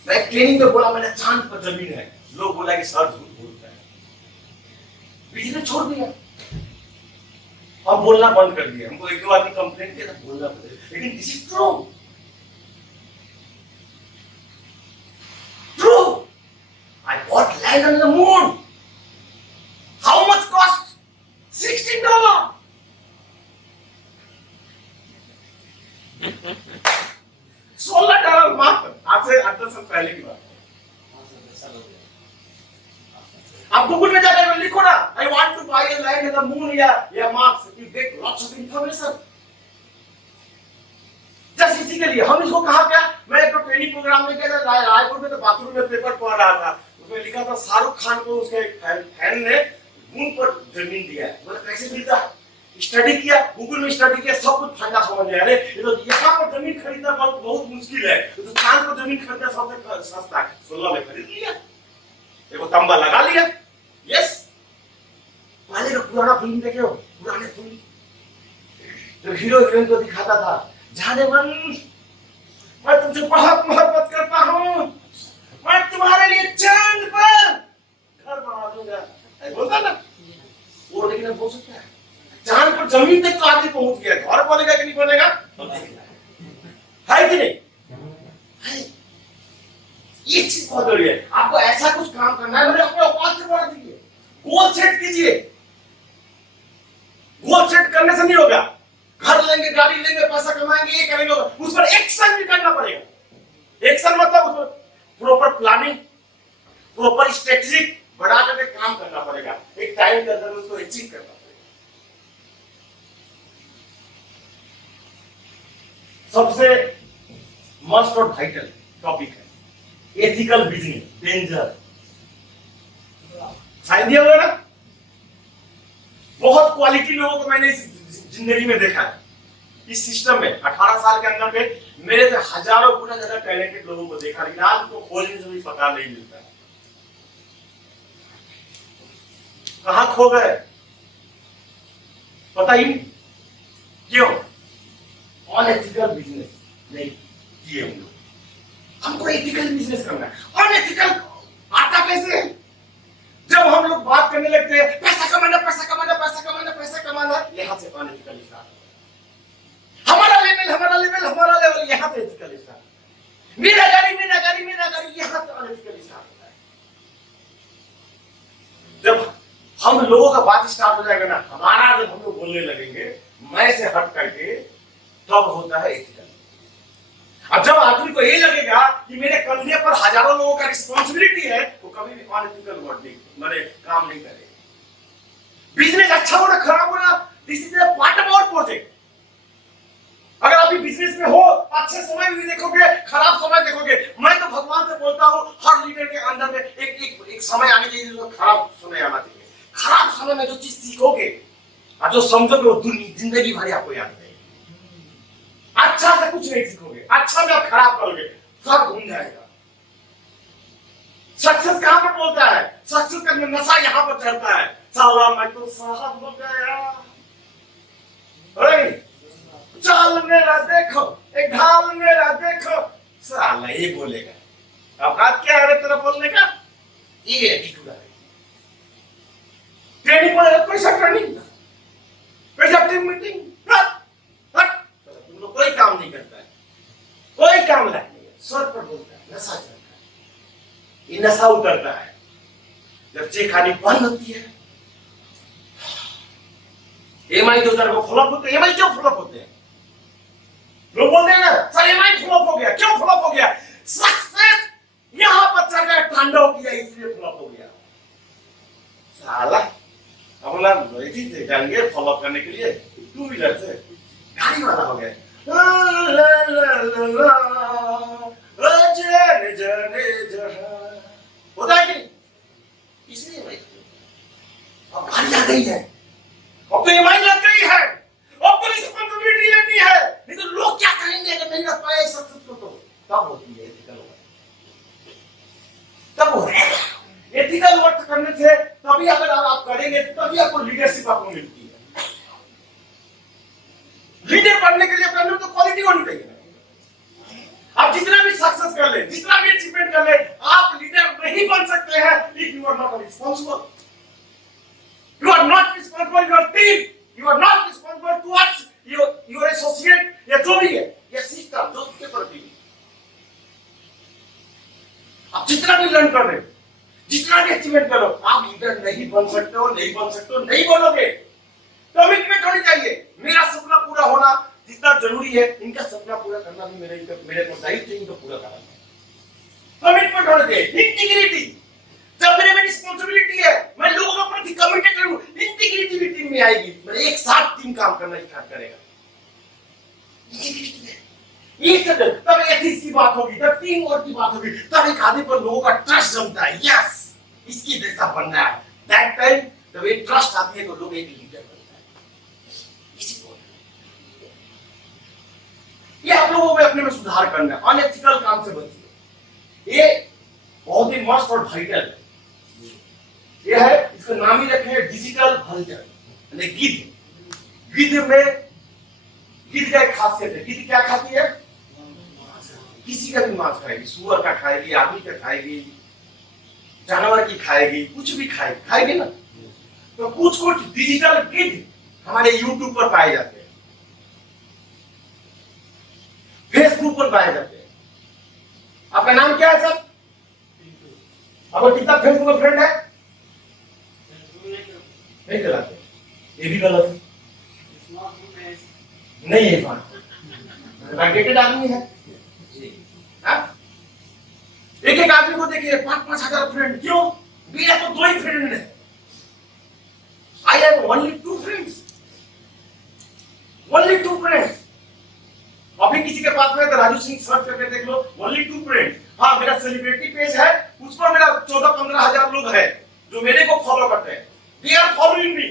मैं ट्रेनिंग में बोला, मैंने चांद पर जमीन है। लोग बोला कि सर झूठ बोलता है, बिजनेस छोड़ दिया। हम बोलना बंद कर दिए, हमको एक दो आदमी कंप्लेंट किया था बोलना बंद, लेकिन this is true, true. I bought land on the moon, how much cost? $16। $16 मात्र, आज से 8-10 साल पहले की बात है। आप गूगल में जाकर लिखो ना, I want to buy a land in the moon या Mars, you get lots of information. Just इसी के लिए हम इसको कहा क्या, मैं एक ट्रेनिंग प्रोग्राम में गया था रायपुर में, तो बाथरूम में पेपर पढ़ रहा था, उसमें लिखा था शाहरुख खान को उसके फैन ने मून पर जमीन दिया है। बोला कैसे मिलता है? स्टडी किया, गूगल में स्टडी किया, सब कुछ फंडा समझ में आया। अरे ये तो यहाँ पर जमीन खरीदना बहुत मुश्किल है, तो चांद पर जमीन खरीदना सबसे सस्ता है। 16 में खरीद लिया, देखो तंबा लगा लिया। यस, पहले का पुराना फिल्म देखे हो, पुराने फिल्म जो हीरो हीरोइन को दिखाता था, जाने मन मैं तुमसे बहुत मोहब्बत करता हूँ, मैं तुम्हारे लिए चांद पर घर बना दूंगा, बोलता ना वो। लेकिन बोल सकता है चांद पर जमीन तक तो आदमी पहुंच गया, घर बनेगा कि नहीं बनेगा है कि नहीं? है। ये चीज बहुत बड़ी है। आपको ऐसा कुछ काम करना है, मैंने अपने औकात से बढ़ा दीजिए, गोल सेट कीजिए। गोल सेट करने से नहीं होगा, घर लेंगे, गाड़ी लेंगे, पैसा कमाएंगे, ये करेंगे, उस पर एक्शन भी करना पड़ेगा। एक्शन मतलब उस पर प्रॉपर प्लानिंग, प्रॉपर स्ट्रेटेजिक बढ़ा करके काम करना पड़ेगा, एक टाइम के अंदर उसको अचीव करना पड़ेगा। सबसे मस्ट और वाइटल टॉपिक है एथिकल बिजनेस, डेंजर। साइन दिया हुआ ना, बहुत क्वालिटी लोगों को मैंने इस जिंदगी में देखा है। इस सिस्टम में 18 साल के अंदर में मेरे से हजारों गुना ज्यादा टैलेंटेड लोगों को देखा, लेकिन आज उनको खोजने से भी पता नहीं मिलता है कहां खो गए, पता ही नहीं क्यों। अनएथिकल बिजनेस नहीं किए हम लोग। हमको एथिकल बिजनेस करना है। अनएथिकल आता कैसे? जब हम लोग बात करने लगते हैं पैसा कमाना, पैसा कमाना, पैसा कमाना, पैसा कमाना, यहां से अनएथिकल स्टार्ट। हमारा लेवल यहां से एथिकल स्टार्ट। मेरा गाड़ी यहां से अनएथिकल स्टार्ट होता है। जब हम लोगों का बात स्टार्ट हो जाएगा ना, हमारा जब हम लोग बोलने लगेंगे मैं से हट करके, तब होता है एथिकल। अब जब आदमी को ये लगेगा कि मेरे कंधे पर हजारों लोगों का रिस्पांसिबिलिटी है, वो कभी भी अनएथिकल वर्ड नहीं मैंने काम नहीं करेगा। बिजनेस अच्छा हो ना खराब हो ना, this is a part of our project. अगर आप बिजनेस में हो, अच्छे समय भी देखोगे, खराब समय देखोगे। मैं तो भगवान से बोलता हूं हर लीडर के अंदर में एक समय आने चाहिए जो खराब समय आना चाहिए। खराब समय में जो चीज सीखोगे और जो समझोगे वो जिंदगी भर आपको याद रहेगी। अच्छा से कुछ नहीं सीखोगे, अच्छा में आप खराब करोगे, सब घूम जाएगा। सक्सेस कहां पर बोलता है? सक्सेस का नशा यहां पर चढ़ता है। साला मैं तो साहब हो गया, चाल मेरा देखो, एक ढाल मेरा देखो, साला ये बोलेगा। औकात क्या है तेरा बोलने का? ये एटीट्यूड है। ट्रेनिंग में कैसा ट्रेनिंग, कैसा टीम मीटिंग, तुम लोग कोई काम नहीं करता है, कोई काम नहीं है, सर पर बोलता है, नशा चलता है। ये नशा उतरता है जब चेखानी बंद होती है। एमआई 2000 को फ्लॉप होते हैं। एमआई क्यों फ्लॉप होते हैं? लोग बोलते हैं ना सर एमआई फ्लॉप हो गया, क्यों फ्लॉप हो गया? सक्सेस यहां पर चढ़ गया, तांडव किया, इसलिए फ्लॉप हो गया। साला अपना वही थे जाएंगे फ्लॉप करने के लिए, 2 व्हीलर से गाड़ी वाला हो गया। होता है कि इसलिए भाई अब गाड़ी आ गई है, अब तो ईएमआई लग गई है, अब तो रिस्पांसिबिलिटी लेनी है, नहीं तो लोग क्या कहेंगे अगर नहीं रख पाए सक्सेस को। तो तब होती है एथिकल वर्क, तब हो रहा है एथिकल वर्क करने से। तभी अगर आप करेंगे तभी आपको लीडरशिप आपको मिलती है। लीडर बनने के लिए करने तो क्वालिटी होनी चाहिए। आप जितना भी सक्सेस कर ले, जितना भी अचीवमेंट कर ले, आप लीडर नहीं बन सकते हैं if you are not responsible. You are not responsible for your team. You are not responsible leader नहीं बन सकते हो, नहीं बन सकते हो, नहीं बनोगे। कमिटमेंट होनी चाहिए। मेरा सपना पूरा होना जितना जरूरी है, इनका सपना पूरा करना भी मेरे को दायित्व है, इनको पूरा करना। कमिटमेंट होना चाहिए, इंटीग्रिटी। जब मेरे में रिस्पांसिबिलिटी है, मैं लोगों के प्रति कमिटेड हूं, इंटीग्रिटी भी टीम में आएगी, मेरे एक साथ टीम काम करना स्टार्ट करेगा। तब एथिक्स की बात होगी, तब टीम वर्क की बात होगी, तब एक आदमी पर लोगों का ट्रस्ट जमता है। यस, इसकी जैसा बनना है। दैट टाइम जब एक ट्रस्ट आती है तो लोग एक लीडर बनता है। इसी को ये आप लोगों को अपने में सुधार करना है। अनएथिकल काम से बचिए। ये बहुत ही मस्त और वाइटल है। ये है, इसका नाम ही रखे हैं डिजिटल हलचल, यानी गिद्ध। गिद्ध का एक खासियत है। गिद्ध क्या खाती है? किसी का भी मांस खाएगी, सुअर का खाएगी, आदमी का खाएगी, जानवर की खाएगी, कुछ भी खाएगी ना। तो कुछ डिजिटल गिद्ध हमारे यूट्यूब पर पाए जाते हैं, फेसबुक पर पाए जाते हैं। आपका नाम क्या है सर? आपको कितना फेसबुक का फ्रेंड है? नहीं चलाते, ये भी गलत है। नहीं है, टारगेटेड आदमी है। एक एक आदमी को देखिए 5-5 हजार फ्रेंड। क्यों? मेरा तो 2 ही फ्रेंड है। I have only 2 friends, only 2 friends. अभी किसी के पास में तो राजू सिंह सर्च करके देख लो, ओनली 2 फ्रेंड्स। हाँ, मेरा सेलिब्रिटी पेज है, उस पर मेरा 14-15 हजार लोग हैं जो मेरे को फॉलो करते हैं। They are following me,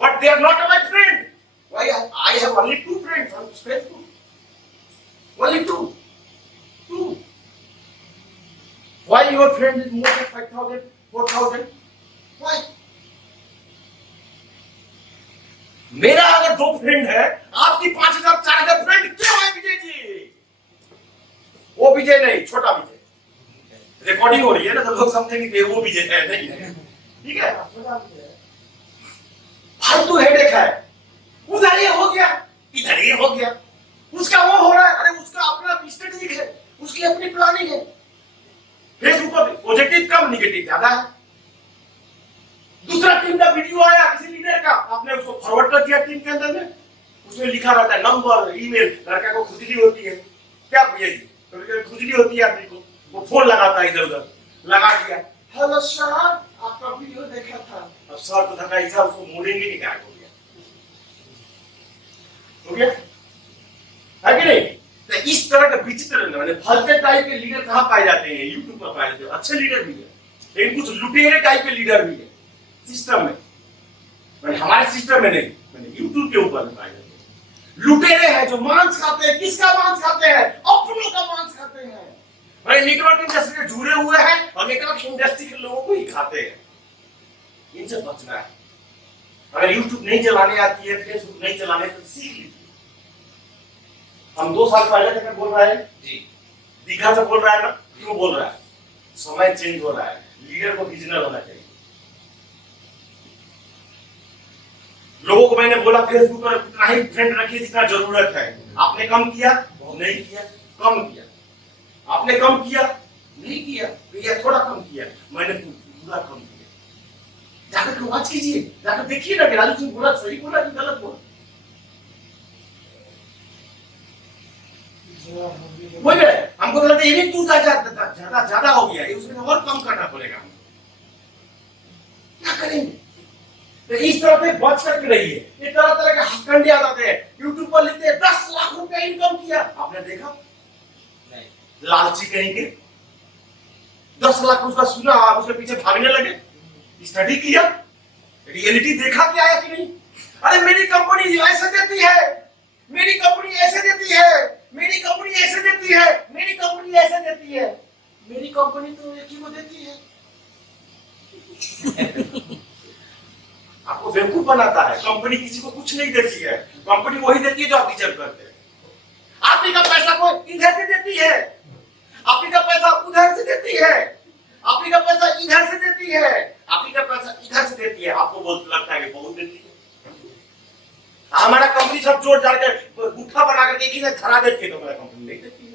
but they are not my friend. Why I have only 2 friends on Facebook? Only 2. Why your friend is more than 5,000, 4,000? Why? मेरा अगर 2 फ्रेंड है, आपकी 5,000, 4,000 फ्रेंड क्यों है विजय जी? वो विजय नहीं, छोटा विजय। रिकॉर्डिंग हो रही है ना, तो लोग समझेंगे कि वो विजय है, नहीं है। ठीक है, फालतू हेडेक है। उधर ये हो गया, इधर ये हो गया, उसका वो हो रहा है। अरे उसका अपना स्ट्रेटेजी है, उसकी अपनी प्लानिंग है। फेसबुक पर पॉजिटिव कम, नेगेटिव ज्यादा है। दूसरा टीम का वीडियो आया किसी लीडर का, आपने उसको फॉरवर्ड कर दिया टीम के अंदर में, उसमें लिखा रहता है नंबर, ईमेल। लड़का को खुजली होती है, क्या भैया जी, कभी खुजली होती है आदमी को, वो फोन लगाता है, इधर उधर लगा दिया, हेलो सर आपका वीडियो देखा था। अब सर तो धक्का ऐसा उसको मोड़ेंगे नहीं, क्या हो गया है कि नहीं? तो इस तरह का विचित्र फलते टाइप के लीडर कहां पाए जाते हैं? यूट्यूब पर पाए जाते हैं। अच्छे लीडर भी है, लेकिन कुछ लुटेरे टाइप के लीडर भी है सिस्टम में। मैंने हमारे सिस्टम में नहीं, मैंने यूट्यूब के ऊपर में पाए जाते हैं। लुटेरे हैं जो मांस खाते हैं। किसका मांस खाते हैं? अपनों का मांस खाते हैं। भाई नेटवर्क इंडस्ट्री से जुड़े हुए हैं और नेटवर्क इंडस्ट्री के लोगों को ही खाते हैं। इनसे बचना है। अगर यूट्यूब नहीं चलाने आती है, फेसबुक नहीं चलाने, तो सीख लीजिए। हम 2 साल पहले तक बोल रहे हैं जी, दीघा से बोल रहा है ना, क्यों बोल रहा है? समय चेंज हो रहा है, लीडर को विजनर होना चाहिए। लोगों को मैंने बोला फेसबुक पर उतना ही फ्रेंड रखिए जितना जरूरत है। आपने कम किया? नहीं किया। कम किया। आपने कम किया? नहीं किया। भैया थोड़ा कम किया, मैंने पूरा कम किया। जाकर वॉच कीजिए, जाकर देखिए ना कि राजू सिंह बोला सही बोला कि गलत बोला। वही है, हमको लगता है ये भी ज्यादा हो गया, उसमें और कम करना पड़ेगा। क्या करेंगे? तो इस तरह से बच करके रहिए। ये तरह तरह के हथकंडे आ जाते हैं। यूट्यूब पर लिखते हैं 10 लाख रुपए इनकम किया, आपने देखा नहीं? लालची कहीं के 10 लाख उसका सुना, आप उसके पीछे भागने लगे। स्टडी किया, रियलिटी देखा क्या है कि नहीं? अरे मेरी कंपनी ऐसे देती है, मेरी कंपनी ऐसे देती है, मेरी कंपनी ऐसे देती है, मेरी कंपनी ऐसे देती है। मेरी कंपनी तो एक ही को देती है। आपको बेवकूफ बनाता है। कंपनी किसी को कुछ नहीं देती है, कंपनी वही देती है जो आप डिजर्व करते हैं। आप ही का पैसा कोई इधर से देती है, आप ही का पैसा उधर से देती है, आप ही का पैसा इधर से देती है, आप ही का पैसा इधर से देती है। आपको बहुत लगता है कि बहुत देती है। हमारा कंपनी सब जोड़ जाड़ के गुट्ठा बना कर देखी ना धरा देती है, तो हमारा कंपनी नहीं देती है,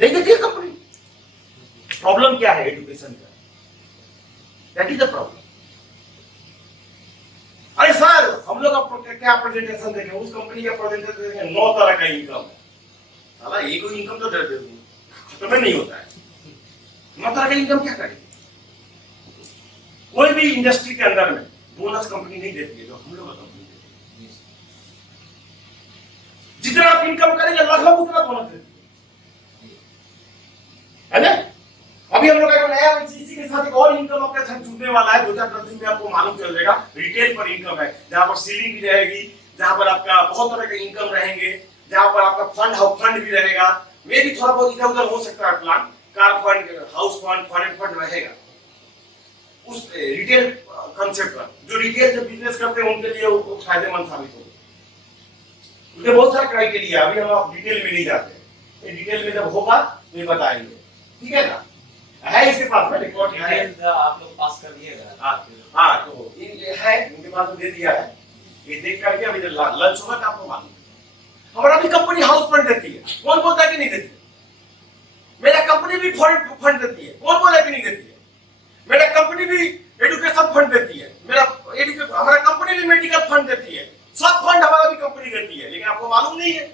नहीं देती है कंपनी। प्रॉब्लम क्या है एजुकेशन का? That is the problem. अरे सर हम लोग क्या प्रेजेंटेशन देखें, उस कंपनी का प्रेजेंटेशन देखें, 9 तरह का इनकम है। साला एक ही इनकम तो खत्म नहीं होता है। 9 तरह का इनकम क्या करेंगे? कोई भी इंडस्ट्री के अंदर में बोनस कंपनी नहीं देती है जो हम लोग का कंपनी देती है। जितना आप इनकम करेंगे लगभग उतना बोनस देती है ना? अभी हम लोग का नया इसी के साथ एक और इनकम आपके साथ जुड़ने वाला है। 2-4 दिन में आपको मालूम चल जाएगा। रिटेल पर इनकम है, जहां पर सीलिंग भी रहेगी, जहां पर आपका बहुत तरह के इनकम रहेंगे, जहां पर आपका फंड भी रहेगा। मे भी थोड़ा बहुत इधर उधर हो सकता है plan, car fund, house fund, foreign fund रहेगा उस रिटेल कंसेप्ट पर। जो रिटेल से बिजनेस करते हैं उनके लिए वो फायदेमंद साबित होगा। उनके बहुत सारे क्राइटेरिया, अभी हम आप डिटेल में नहीं जाते। ये डिटेल में जब होगा तो ये बताएंगे, ठीक है ना? है इसके पास में रिकॉर्ड है, आप लोग पास कर दिएगा। हाँ तो ये है, उनके पास दे दिया है। ये देख करके अभी लंच होगा तो आपको मालूम। हमारा भी कंपनी हाउस फंड देती है, कौन बोलता है कि नहीं देती? मेरा कंपनी भी फॉरेन फंड देती है, कौन बोला कि नहीं देती है? मेरा कंपनी भी एजुकेशन फंड देती है, हमारा कंपनी भी मेडिकल फंड देती है। सब फंड हमारा भी कंपनी देती है, लेकिन आपको मालूम नहीं है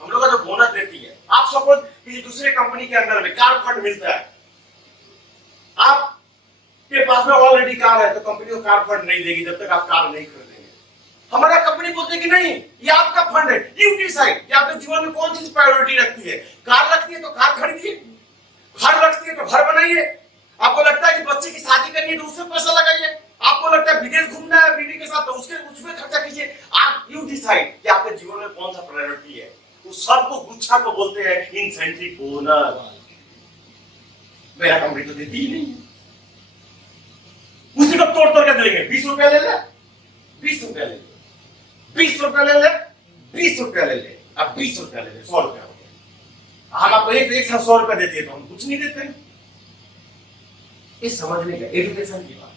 हम लोग का जो बोनस देती है। आप सपोज किसी दूसरे कंपनी के अंदर में कार फंड मिलता है, आपके पास में ऑलरेडी कार है तो कंपनी को कार फंड नहीं देगी जब तक आप कार नहीं खरीदेंगे। हमारा कंपनी बोलते कि नहीं ये आपका फंड है, यू डिसाइड कि आपके जीवन में कौन सी प्रायोरिटी रखती है। कार रखती है तो कार खरीदिए, घर रखती है तो घर बनाइए। आपको लगता है कि बच्चे की शादी करनी है तो उसमें पैसा लगाइए। आपको लगता है विदेश घूमना है बीवी के साथ तो उसमें खर्चा कीजिए। आप यू डिसाइड कि आपके जीवन में कौन सा प्रायोरिटी है। तो सबको गुच्छा को बोलते हैं इंसेंटिव बोनस। मेरा कंपनी तो देती ही नहीं है, उसी को तोड़ के देंगे। 20 रुपया ले ले, 20 रुपया ले ले, 20 रुपया ले ले, 20 रुपया ले ले, अब 20 रुपया ले ले, 100 रुपया हो गया। हम आपको एक साथ 100 रुपया देते हैं तो हम कुछ नहीं देते हैं। ये समझने का एजुकेशन की बात।